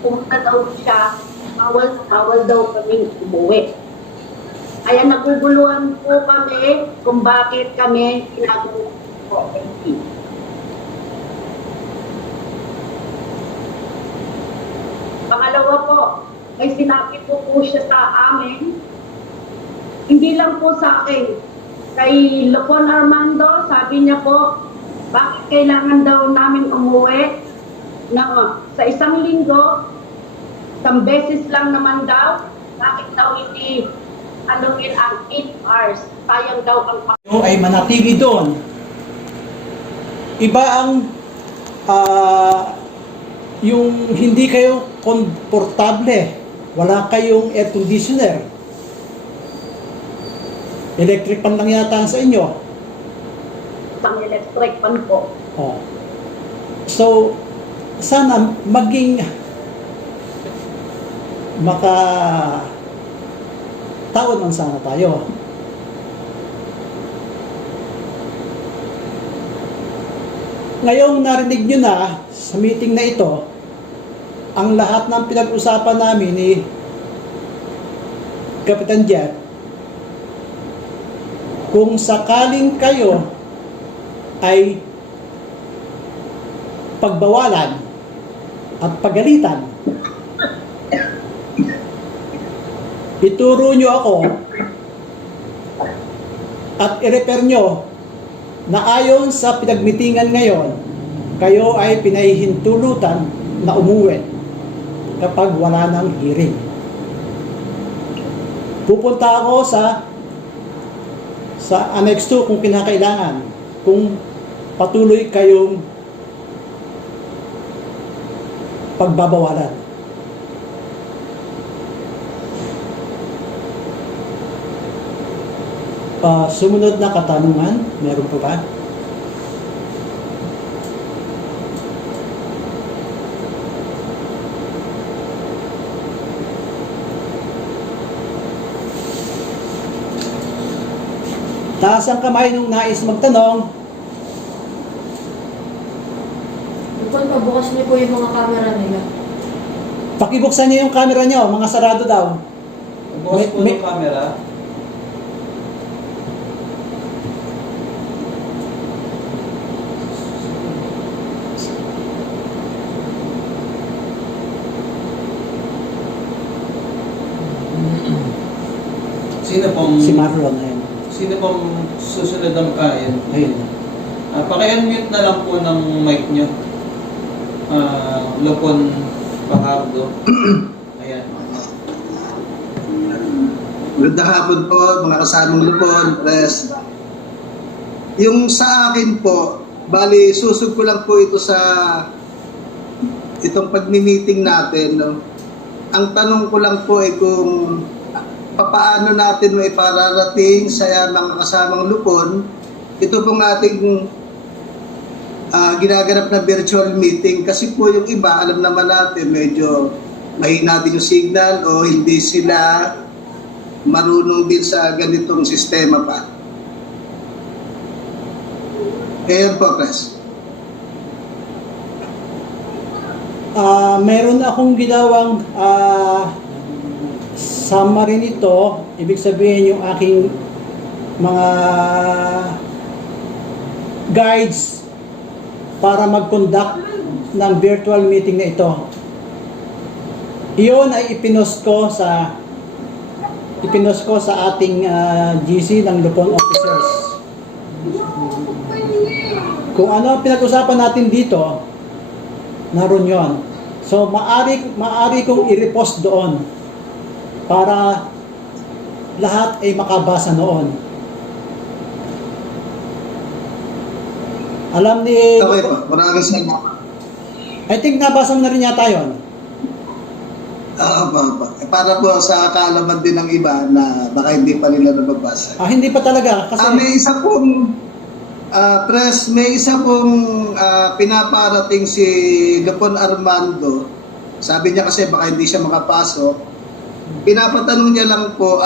Pumunta daw siya. Bawal daw kami umuwi. Kaya naguguluhan po kami kung bakit kami ginagawa po. Pangalawa po, may sinabi po siya sa amin, hindi lang po sa akin, kay Lupon Armando, sabi niya po, bakit kailangan daw namin umuwi na sa isang linggo, isang beses lang naman daw, bakit daw hindi anuhin ang 8 hours, sayang daw ang ay manatili doon. Iba ang yung hindi kayo komportable, wala kayong air conditioner. Electric pan lang yata sa inyo. isang electric pan po. Oh. So, sana maging tawad man sana tayo. Ngayong narinig nyo na sa meeting na ito, ang lahat ng pinag-usapan namin ni Kapitan Jeff, kung sakaling kayo ay pagbawalan at pagalitan, ituro nyo ako at i-refer nyo na ayon sa pinagmitingan ngayon, kayo ay pinahihintulutan na umuwi kapag wala ng hearing. Pupunta ako sa Annex 2 kung kinakailangan, kung patuloy kayong pagbabawalan. Sumunod na katanungan, meron pa ba? Taas ang kamay nung nais magtanong. Lupon, pabukas niyo po yung mga camera nila. Pakibuksan niyo yung camera niyo, mga sarado daw. Bukas po ng camera. Si Marlon, ayun. Sino pong susunod ng ayun? Ayun. Paki-unmute na lang po ng mic nyo. Lupon Pahardo. Ayan. Magandang hapon po, mga kasamang Lupon, Press. Yung sa akin po, bali, susog ko lang po ito sa itong pagmi-meeting natin. No? Ang tanong ko lang po ay kung papaano natin may pararating sa mga kasamang Lupon ito pong ating ginaganap na virtual meeting, kasi po yung iba, alam naman natin, medyo mahina din yung signal o hindi sila marunong din sa ganitong sistema pa. Ayan po, Chris. Meron akong ginawang summary nito, ibig sabihin yung aking mga guides para mag-conduct ng virtual meeting na ito. Iyon ay ipinost ko sa ating GC ng Lupon officers. Kung ano pinag-usapan natin dito, naroon yon. So maari kong i-repost doon para lahat ay makabasa noon. Alam ni... Okay po, maraming salamat. I think nabasa mo na rin yata yun. Para po sa kaalaman din ng iba na baka hindi pa nila nababasa. Hindi pa talaga kasi May isa pong press, may isa pong pinaparating si Lupon Armando. Sabi niya kasi baka hindi siya makapasok. Pinapatanong niya lang po,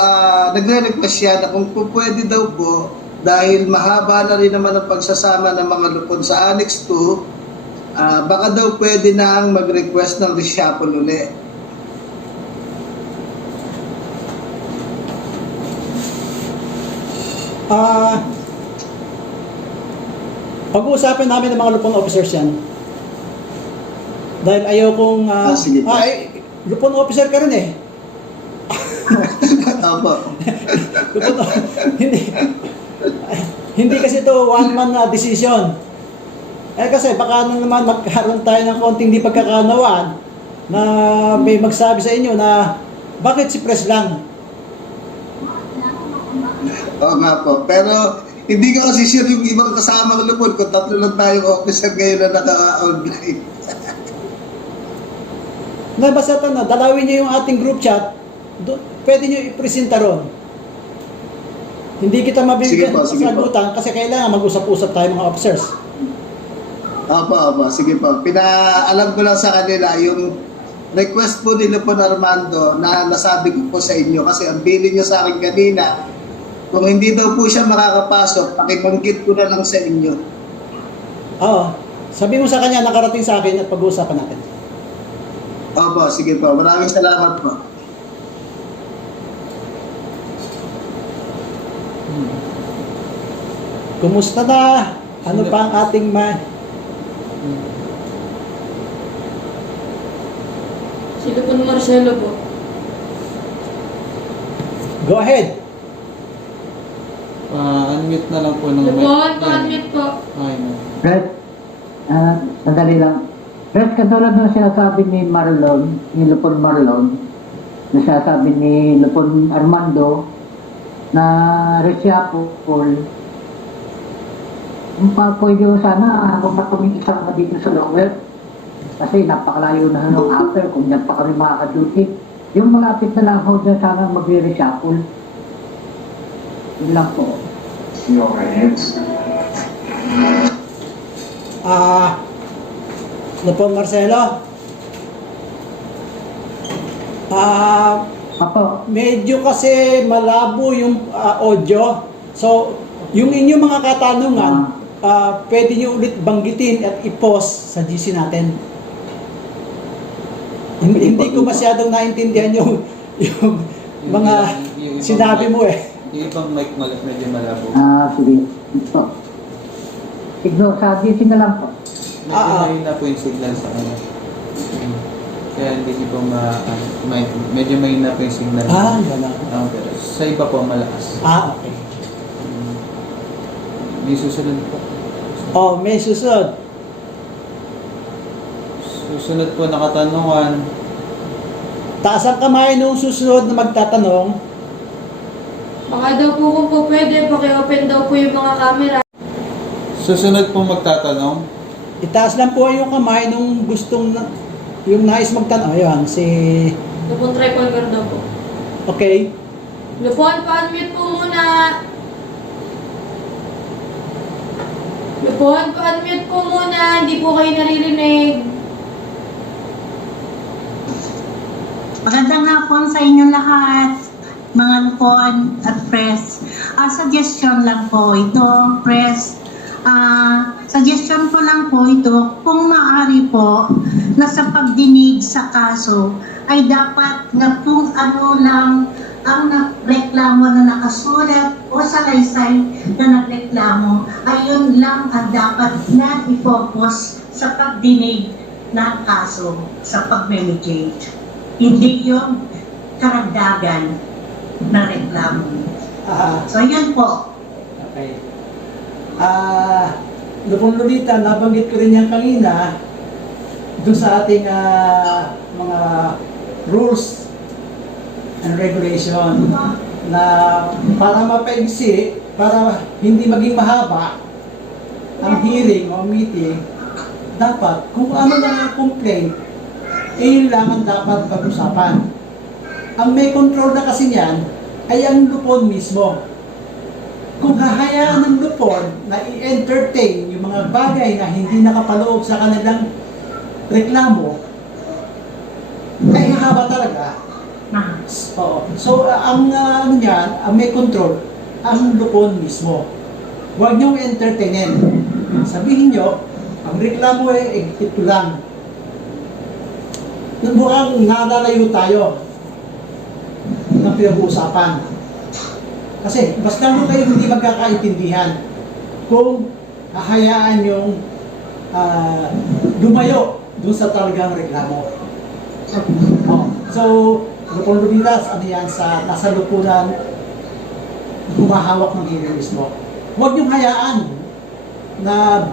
nagre-request siya na kung po pwede daw po, dahil mahaba na rin naman ang pagsasama ng mga lupon sa Annex 2, baka daw pwede na mag-request ng reshuffle ulit. pag-uusapin namin ng mga lupon officers yan. Dahil ayaw kong... Sige po. lupon officer ka rin eh. Opo. hindi, hindi kasi ito one-man decision. Kasi baka naman magkaroon tayo ng konting di pagkakaunawaan na may magsabi sa inyo na bakit si Pres lang? Oo nga po. Pero hindi ko kasi sure yung ibang kasamang lupon kung tatlo lang tayong officer ngayon na naka-online. Basta na, dalawin niyo yung ating group chat, pwede niyo i-presenta ron. Hindi kita mabibigyan Sige po. sa sagutan kasi kailangan mag-usap-usap tayo mga officers. Opo. Sige po. Pinaalam ko lang sa kanila yung request po ni Lupon Armando na nasabi ko po sa inyo kasi ang bilin niyo sa akin kanina, kung hindi daw po siya makakapasok, pakibanggit ko na lang sa inyo. Oo. Sabi mo sa kanya, nakarating sa akin at pag-uusapan natin. Opo, sige po. Maraming salamat po. Kumusta na? Ano pa ang ating Si Lupon Marcelo po. Go ahead. Unmute na lang po ng Lupon, pa-unmute po. Okay na. Brett, sandali lang. Brett, katulad ng sinasabi ni Marlon, ni Lupon Marlon, na sinasabi ni Lupon Armando, na reshuffle, pwede sana kung nakumikisan ka dito sa lower, kasi napakalayo na ng after, kung yan pa kami makakaduty, yung malapit na lang ho dyan sana mag-reshuffle. Yun lang po. Lupon Marcelo. Apo, Medyo kasi malabo yung audio. So, yung inyong mga katanungan, pwede nyo ulit banggitin at i-post sa GC natin. Hindi ko masyadong naintindihan yung mga Yung ibang sinabi mic- mo eh. Yung ibang mic medyo malabo. sige. Ito. Ignore, sa GC na lang po. Medyo mahina po yung signal sa kanya. Kaya hindi ko medyo mahina po yung signal. Gano'n. Pero sa iba po malakas. Okay. May susunod po. May susunod. Susunod po na katanungan. Taas ang kamay nung susunod na magtatanong. Baka daw po kung po pwede, paki-open daw po yung mga camera. Susunod po magtatanong. Itaas lang po yung kamay nung yung nais magtanong. Ayun, si... Lupon Tricolor daw po. Okay. Lupon, pa-unmute po muna. Lupon, pa-unmute po muna. Hindi po kayo naririnig. Magandang hapon sa inyong lahat, mga lupon at press. Suggestion lang po ito, press. Suggestion ko lang po ito, kung maaari po, na sa pagdinig sa kaso, ay dapat na kung ano lang ang reklamo na nakasulat o sa laysay na nagreklamo, ayun lang ang dapat na i-focus sa pagdinig ng kaso, sa pag-mediate. Hindi yung karagdagan na reklamo. So, yun po. Okay. Lupon Lolita, nabanggit ko rin yan kanina doon sa ating mga rules and regulation na para mapaigsi, para hindi maging mahaba ang hearing o meeting, dapat kung ano lang yung complaint, Iyon lang ang dapat pag-usapan. Ang may control na kasi niyan ay ang lupon mismo. Kung hahayaan ng lupon na i-entertain yung mga bagay na hindi nakapaloob sa kanilang reklamo, ay hahaba talaga. Oo. So, ang ano niyan, ang may control, ang lupon mismo. Huwag niyong entertainin. Sabihin niyo, ang reklamo ay ito lang. Mukhang nalalayo tayo ng pinag-uusapan. Kasi mas lalo kayo hindi magkakaintindihan kung hahayaan yung lumayo dun sa talagang reklamo. Oh. So, lupon lumilas, ano yan, nasa lupunan, humahawak ng hilo mismo. Huwag niyong hayaan na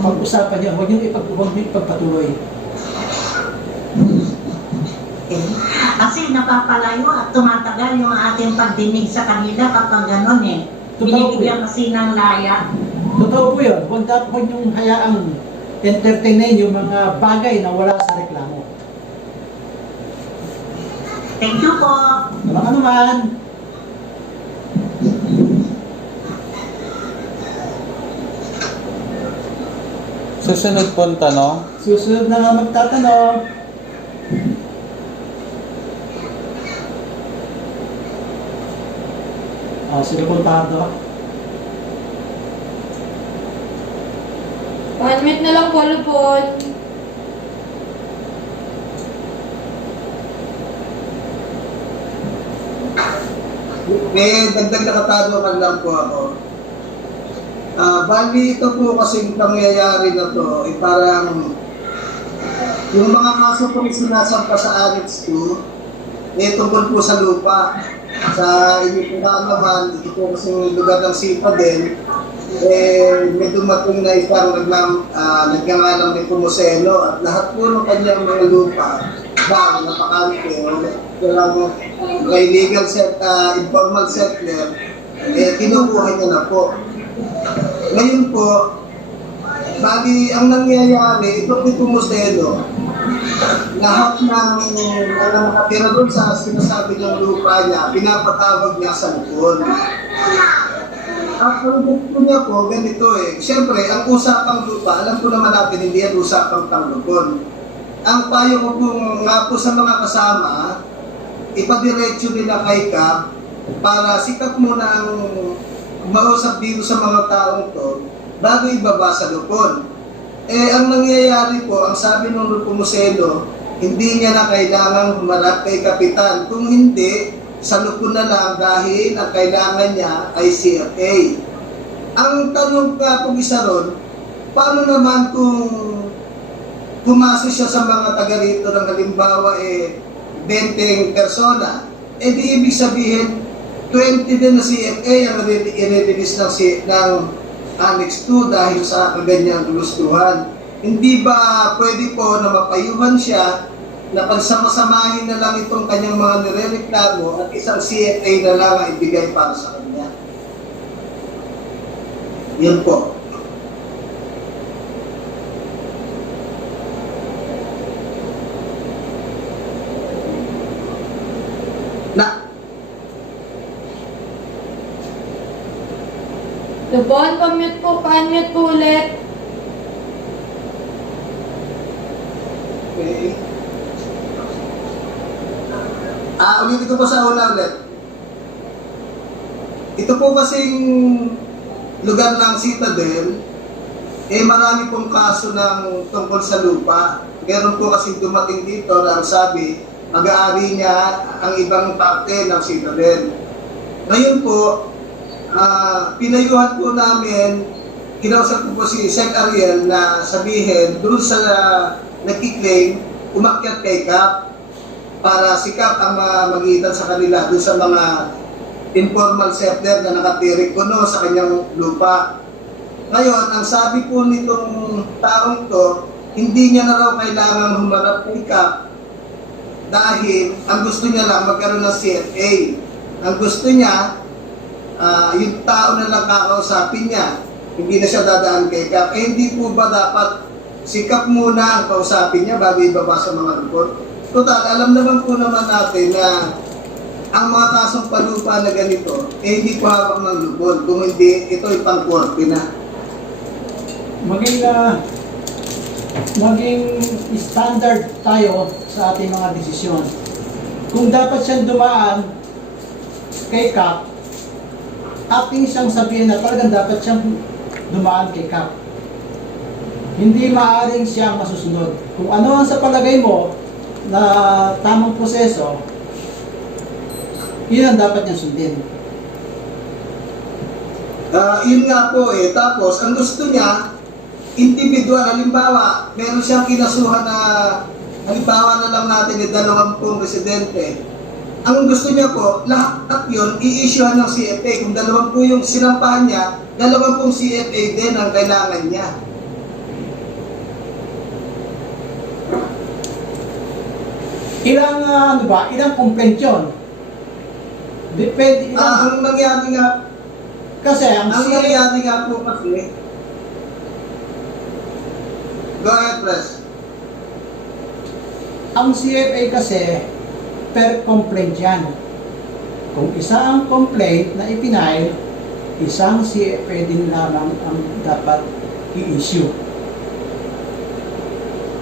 pag-usapan niyo, huwag niyong ipagpatuloy. Kasi napapalayo at tumatagal yung ating pagdinig sa kanila kapag gano'n eh. Binibigyan kasi ng laya. Totoo po yun. Huwag niyong hayaang entertainin yung mga bagay na wala sa reklamo. Thank you po. Walang anuman. Susunod po ang tanong. Susunod na magtatanong. Sino po Pardo? 1 minute na lang po, lupon. May dagdag na katanungan lang po ako. Bali ito po kasing pangyayari na to, parang yung mga kaso po sinasampa sa Annex 2, tungkol po sa lupa. Sa inyo po naman, ito po kasing lugar ng Sipa din, may dumating na isang nagngangalang ni Pumuseno at lahat po ng kanyang mga lupa, napakante, may legal informal settler, kinukuha niya na po. Ngayon po, bali ang nangyayari, ito ni Pumuseno, lahat ng nakatira doon sa sinasabi ng lupa niya, pinapatawag niya sa lupon. At ang gusto niya po, ganito eh. Siyempre, ang usapang lupa, alam ko naman natin, hindi yan usapang panglupon. Ang payo ko po nga po sa mga kasama, ipadiretso nila kay Kap para sikap muna ang mausap dito sa mga taong to bago ibaba sa lupon. Ang nangyayari po, ang sabi ng Pumuseno, hindi niya na kailangang humarap kay Kapitan. Kung hindi, sa lupon na lang dahil ang kailangan niya ay CFA. Ang tanong ka po isa ron, paano naman kung pumasok siya sa mga taga rito ng halimbawa 20 persona, di ibig sabihin 20 din na CFA ang i-release ng Annex 2 dahil sa kaganyang gulustuhan. Hindi ba pwede po na mapayuhan siya na pagsama-samahin na lang itong kanyang mga nirereklamo at isang CFA na lang ang ibigay para sa kanya? Yun po. Lupon, pa-mute po, pa-unmute po ulit. Okay. Ulitin ko po sa una ulit. Ito po kasing lugar ng Citadel, marami pong kaso ng tungkol sa lupa. Meron po kasing dumating dito na ang sabi, mag-aari niya ang ibang parte ng Citadel. Ngayon po, pinayuhan po namin, kinausap ko po si Sec Ariel na sabihin doon sa nagkiklaim, umakyat kay Kap para si Kap ang magitan sa kanila doon sa mga informal settler na nakatirik ko no, sa kanyang lupa. Ngayon, ang sabi po nitong taong to, hindi niya na raw kailangan humarap kay Kap dahil ang gusto niya lang magkaroon ng CFA. Ang gusto niya, yung tao na lang kakausapin niya, hindi na siya dadaan kay Kap. Hindi po ba dapat sikap muna ang kausapin niya bago ibaba sa mga report. Total, alam naman po naman natin na ang mga kasong palupa na ganito, hindi po hawak ng lupon. Kung hindi, ito ay pang-korte na. Maging standard tayo sa ating mga desisyon. Kung dapat siyang dumaan kay CAP, ating siyang sabihin na talagang dapat siyang dumaan kay CAP. Hindi maaaring siyang masusunod. Kung ano ang sa palagay mo na tamang proseso, yun ang dapat niyang sundin. Yun nga po eh. Tapos, ang gusto niya, individual. Halimbawa, meron siyang kinasuhan na, halimbawa na lang natin yung 20 residente. Ang gusto niya po, lahat yun, i-issuehan ng CFA. Kung 20 yung sinampahan niya, 20 CFA din ang kailangan niya. Ilang complaint yun? Depende, Ang nangyari nga, kasi ang nangyari nga po kasi, go ahead, Pres. ang CFA kasi per complaint yan. Kung isa ang complaint na ipinail, isang CFA din lamang ang dapat i-issue.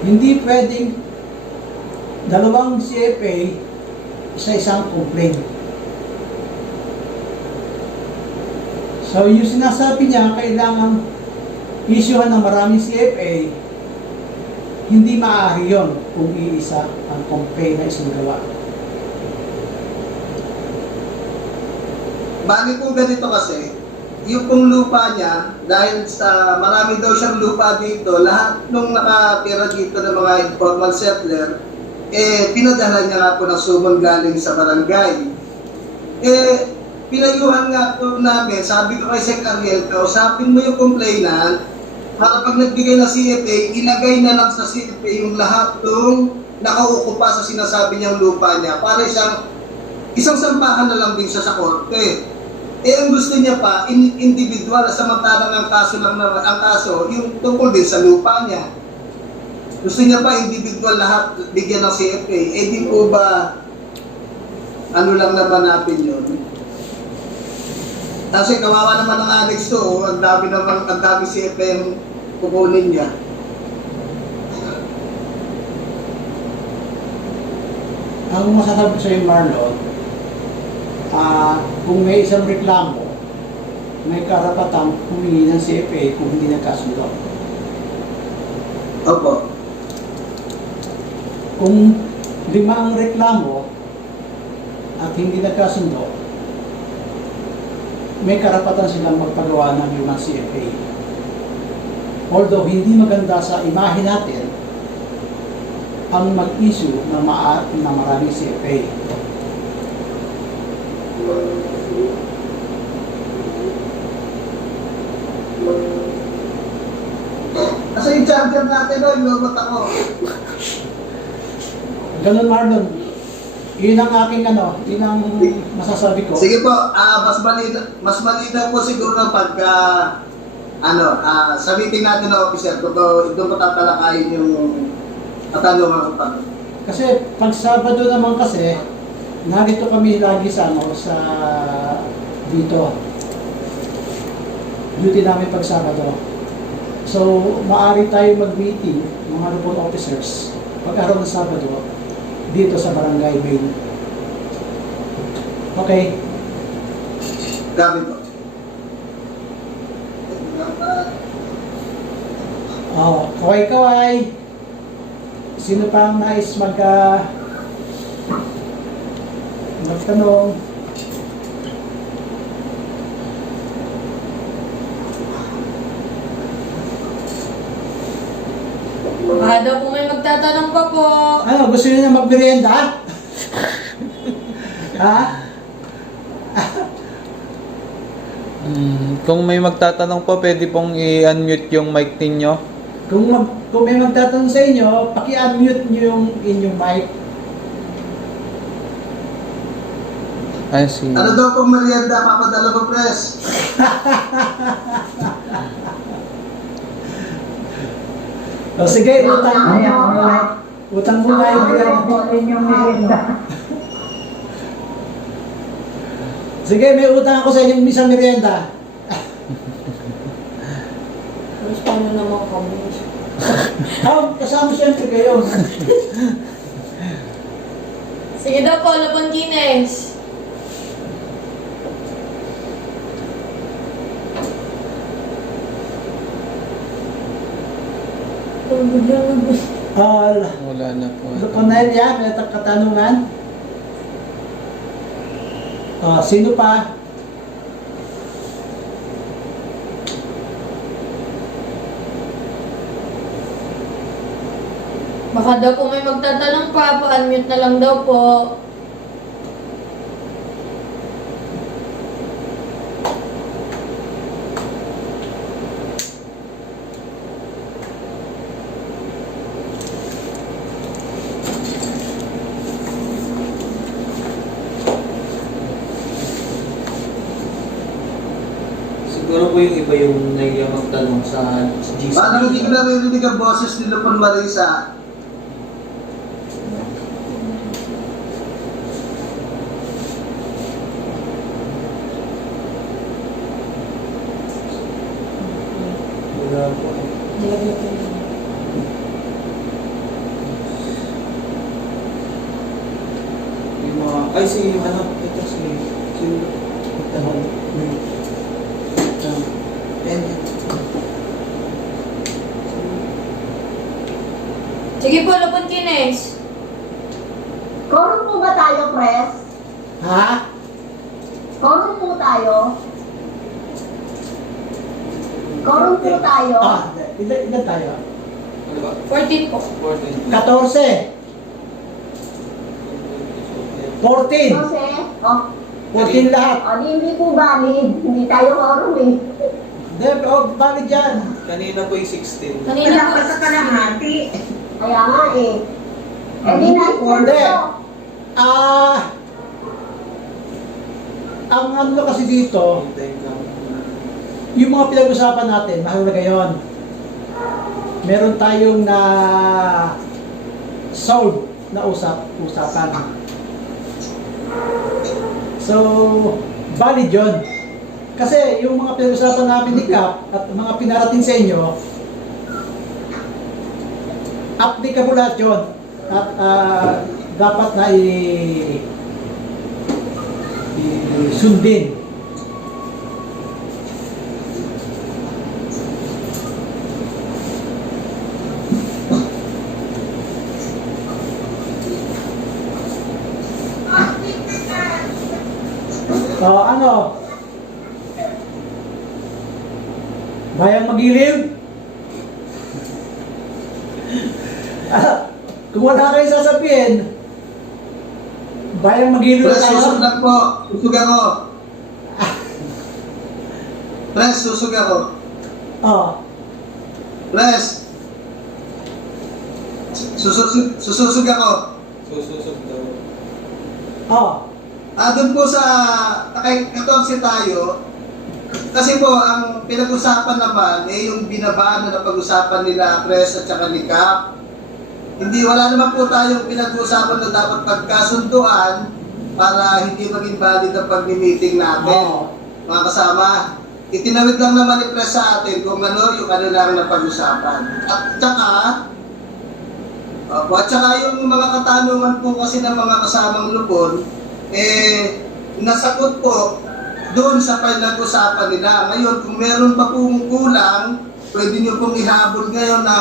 Hindi pwedeng dalawang CFA sa isang complaint. So yung sinasabi niya, kailangan issuehan ng maraming CFA, hindi maaari yun kung iisa ang complaint na isinagawa. Bali po ganito kasi, yung pong lupa niya, dahil sa marami daw siyang lupa dito, lahat nung nakatira dito ng mga informal settler, pinadala niya nga po ng summon galing sa barangay. Pinayuhan nga po namin, sabi ko kay Sec Ariel, kausapin mo yung complainant, para pag nagbigay na CFA, ilagay na lang sa CFA yung lahat ng nakauukupa sa sinasabi niyang lupa niya, para isang sampahan na lang din siya sa korte. Ang gusto niya pa, individual, samantalang ang kaso lang naman, ang kaso, yung tungkol din sa lupa niya. Gusto niya pa individual lahat, bigyan ng CFA. Di po ba, ano lang naman natin yun? Kasi kawawa naman ng Alex to, ang dami CFA yung kukunin niya. Ang masasabi sa iyo, Marlon, kung may isang reklamo, may karapatang humingi ng CFA kung hindi nagkasundo. Opo. Kung 5 ang reklamo at hindi nagkasundo, may karapatan silang magpagawa ng 5 CFA. Although hindi maganda sa imahe natin ang mag-issue ng maraming CFA. Kasi yung champion natin, yung lumot ako. Ganun, Marlon. Yun ang aking yun ang masasabi ko. Sige po, mas malinaw po siguro pagka sa meeting natin na officer, doon ko tatalakayin yung katanungan ko pa. Kasi pag Sabado naman kasi, narito kami lagi sa dito. Duty namin pag Sabado. So, maaari tayo mag-meeting, mga lupon officers, pag-araw ng Sabado, dito sa Barangay Main. Okay. Gabi po. Kaway-kaway. Sino pang nais magtanong? Baka daw po may magtatanong pa po. Ano, gusto niyo na magmerienda? Ha? Kung may magtatanong po, pwede pong i-unmute yung mic ninyo. Kung may magtatanong sa inyo, paki-unmute niyo yung inyong mic. I see. Ano daw pong merienda, papadala ko, Pres? O sige, utang. Ayaw mo. Utang muna yung merienda. Ayaw yung merienda. Sige, may utang ako sa inyong isang merienda. Mas paano naman kami? Kasama siyempre kayo. Sige daw po, Lapon Guinness. Wala na po. Cornelia, may katanungan? Sino pa? Baka daw po may magtatanong pa, pa-unmute na lang daw po. Siguro po yung iba yung nahiya magtanong sa GC. Paano hindi ko naririnig ang boses ni Lupon Marisa? Wala po. Yung mga, ay si ano, ito si Sige po, Lapon Guinness. Korum po ba tayo, Pres? Ha? Korum po tayo? Korum po tayo? Ilan tayo? ano ba? 14 po. 14. 14. 14. Jose? Oh, 14 lahat. hindi po valid. Hindi tayo korum eh. Hindi, bakit dyan? Kanina po yung 16. Kanina po. Kaya nga eh. Di na Hindi. Ang ano kasi dito, Hintayin ka. yung mga pinag-usapan natin, mahalaga yun. Meron tayong na solve na usapan. So, valid yun. Kasi yung mga pinag-usapan namin ni Cap at mga pinarating sa inyo, applicable lahat yun. At dapat na sundin. Ano? Bayang magiliw? Kung wala kayo sasabihin, bayang magiliw Pres, tayo. susug lang po. Susug ako. Pres, susug ako. Oh. Pres. Susug ako. Sususog daw. Oh. Doon po sa kay 14 tayo, kasi po ang pinag-usapan naman yung binabaan na pag-usapan nila Pres at saka ni Cap. Hindi, wala naman po tayong pinag-usapan na dapat pagkasunduan para hindi maging valid ang pag-meeting natin. Oh. Mga kasama, itinawid lang naman ni Pres sa atin kung ano yung ano lang na pag-usapan. At saka yung mga katanungan po kasi ng mga kasamang Lupon, nasagot po doon sa pinag-usapan nila. Ngayon, kung meron pa pong kulang, pwede nyo pong ihabol ngayon na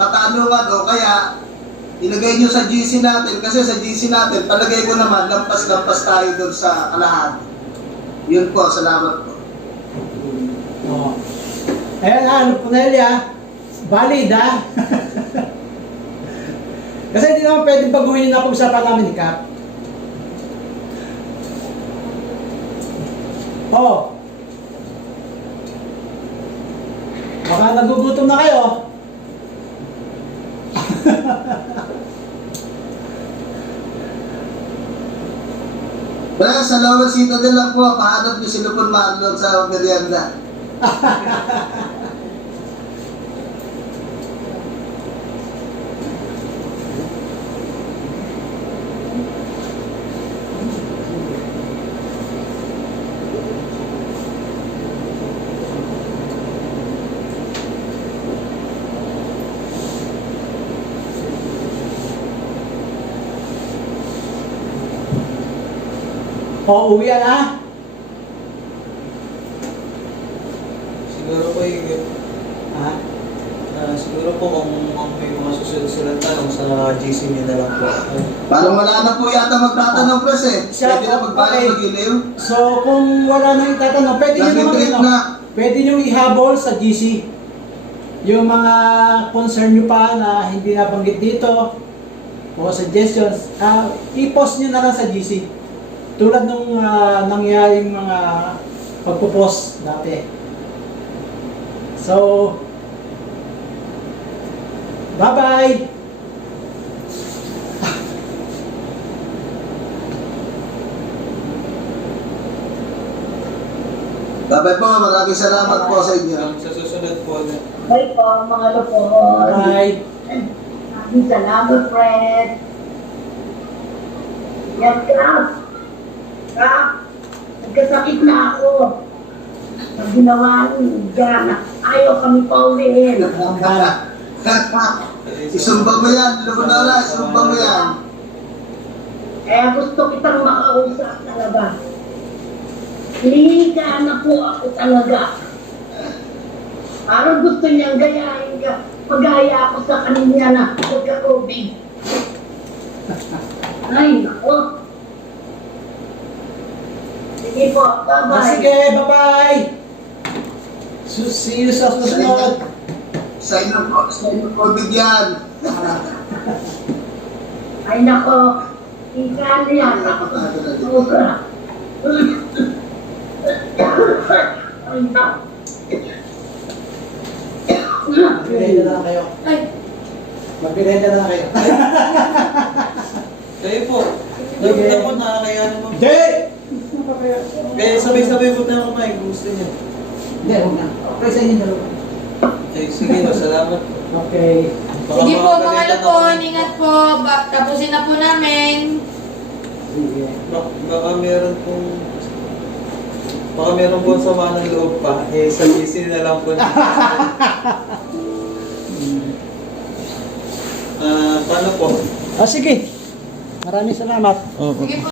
katanungan o kaya ilagay nyo sa GC natin. Kasi sa GC natin, palagay ko naman, lampas-lampas tayo doon sa kalahati. Yun po, salamat po. Oh. Ayan ha, Cornelia, valid ha? Kasi hindi naman pwedeng baguhin yung napag-usapan namin ni Cap. Oh. Baka nagugutom na kayo. Pero sa Lower Citadel lang po, pahanap nyo si Lupon Marlon sa merienda. O, uwi na. Siguro po yung... Ha? siguro po kung may mga susunod silang tanong sa GC niyo na lang po. Parang wala na po yata magtatanong, Pres eh. Siya Pwede na po, magbayad okay. mag-iliw. So, kung wala nang itatanong, pwede nyo naman Nag-retreat ano, na. pwede nyo ihabol sa GC. Yung mga concern nyo pa na hindi nabanggit dito, o suggestions, i-post nyo na lang sa GC. Tulad nung nangyaring mga pagpo-post dati. So, bye-bye! Bye-bye po, maraming salamat po sa inyo. Sa susunod po, Bye po, mga lupon. Bye! Maraming salamat, Fred. Yan, Kap. Kap, nagkasakit na ako. Pag ginawa niyo dyan, ayaw kami pauwiin. Isumbang mo yan, Lubonara, isumbang mo yan. Kaya gusto kitang makausap talaga. Hinihigaan na po ako talaga. Parang gusto niyang gayahin ka. Pag-aya ako sa kanya na pagka-COVID. Ay, nako. Sige po, bye-bye. Sige, bye-bye! See you sa susunod. Sign of COVID yan. Ay, nako. Higaan niya. Sobra. Ay, nako. Mag-birenda na lang kayo. Ay, Mag-birenda na lang kayo. kayo po. Okay. Dapat po nakakaya naman. Hindi! Kaya sabay-sabay po tayo kumain kung gusto niyo. Hindi, huwag na. Okay sa inyo dalawa. Eh, sige po, salamat. Okay. Baka sige po mga makakalimutan lupon, ako. ingat po. Tapusin na po namin. Sige. Baka meron pong... Baka meron po sama ng loob pa. Eh, sa GC na lang po. Paano po? Sige. Maraming salamat. Sige po.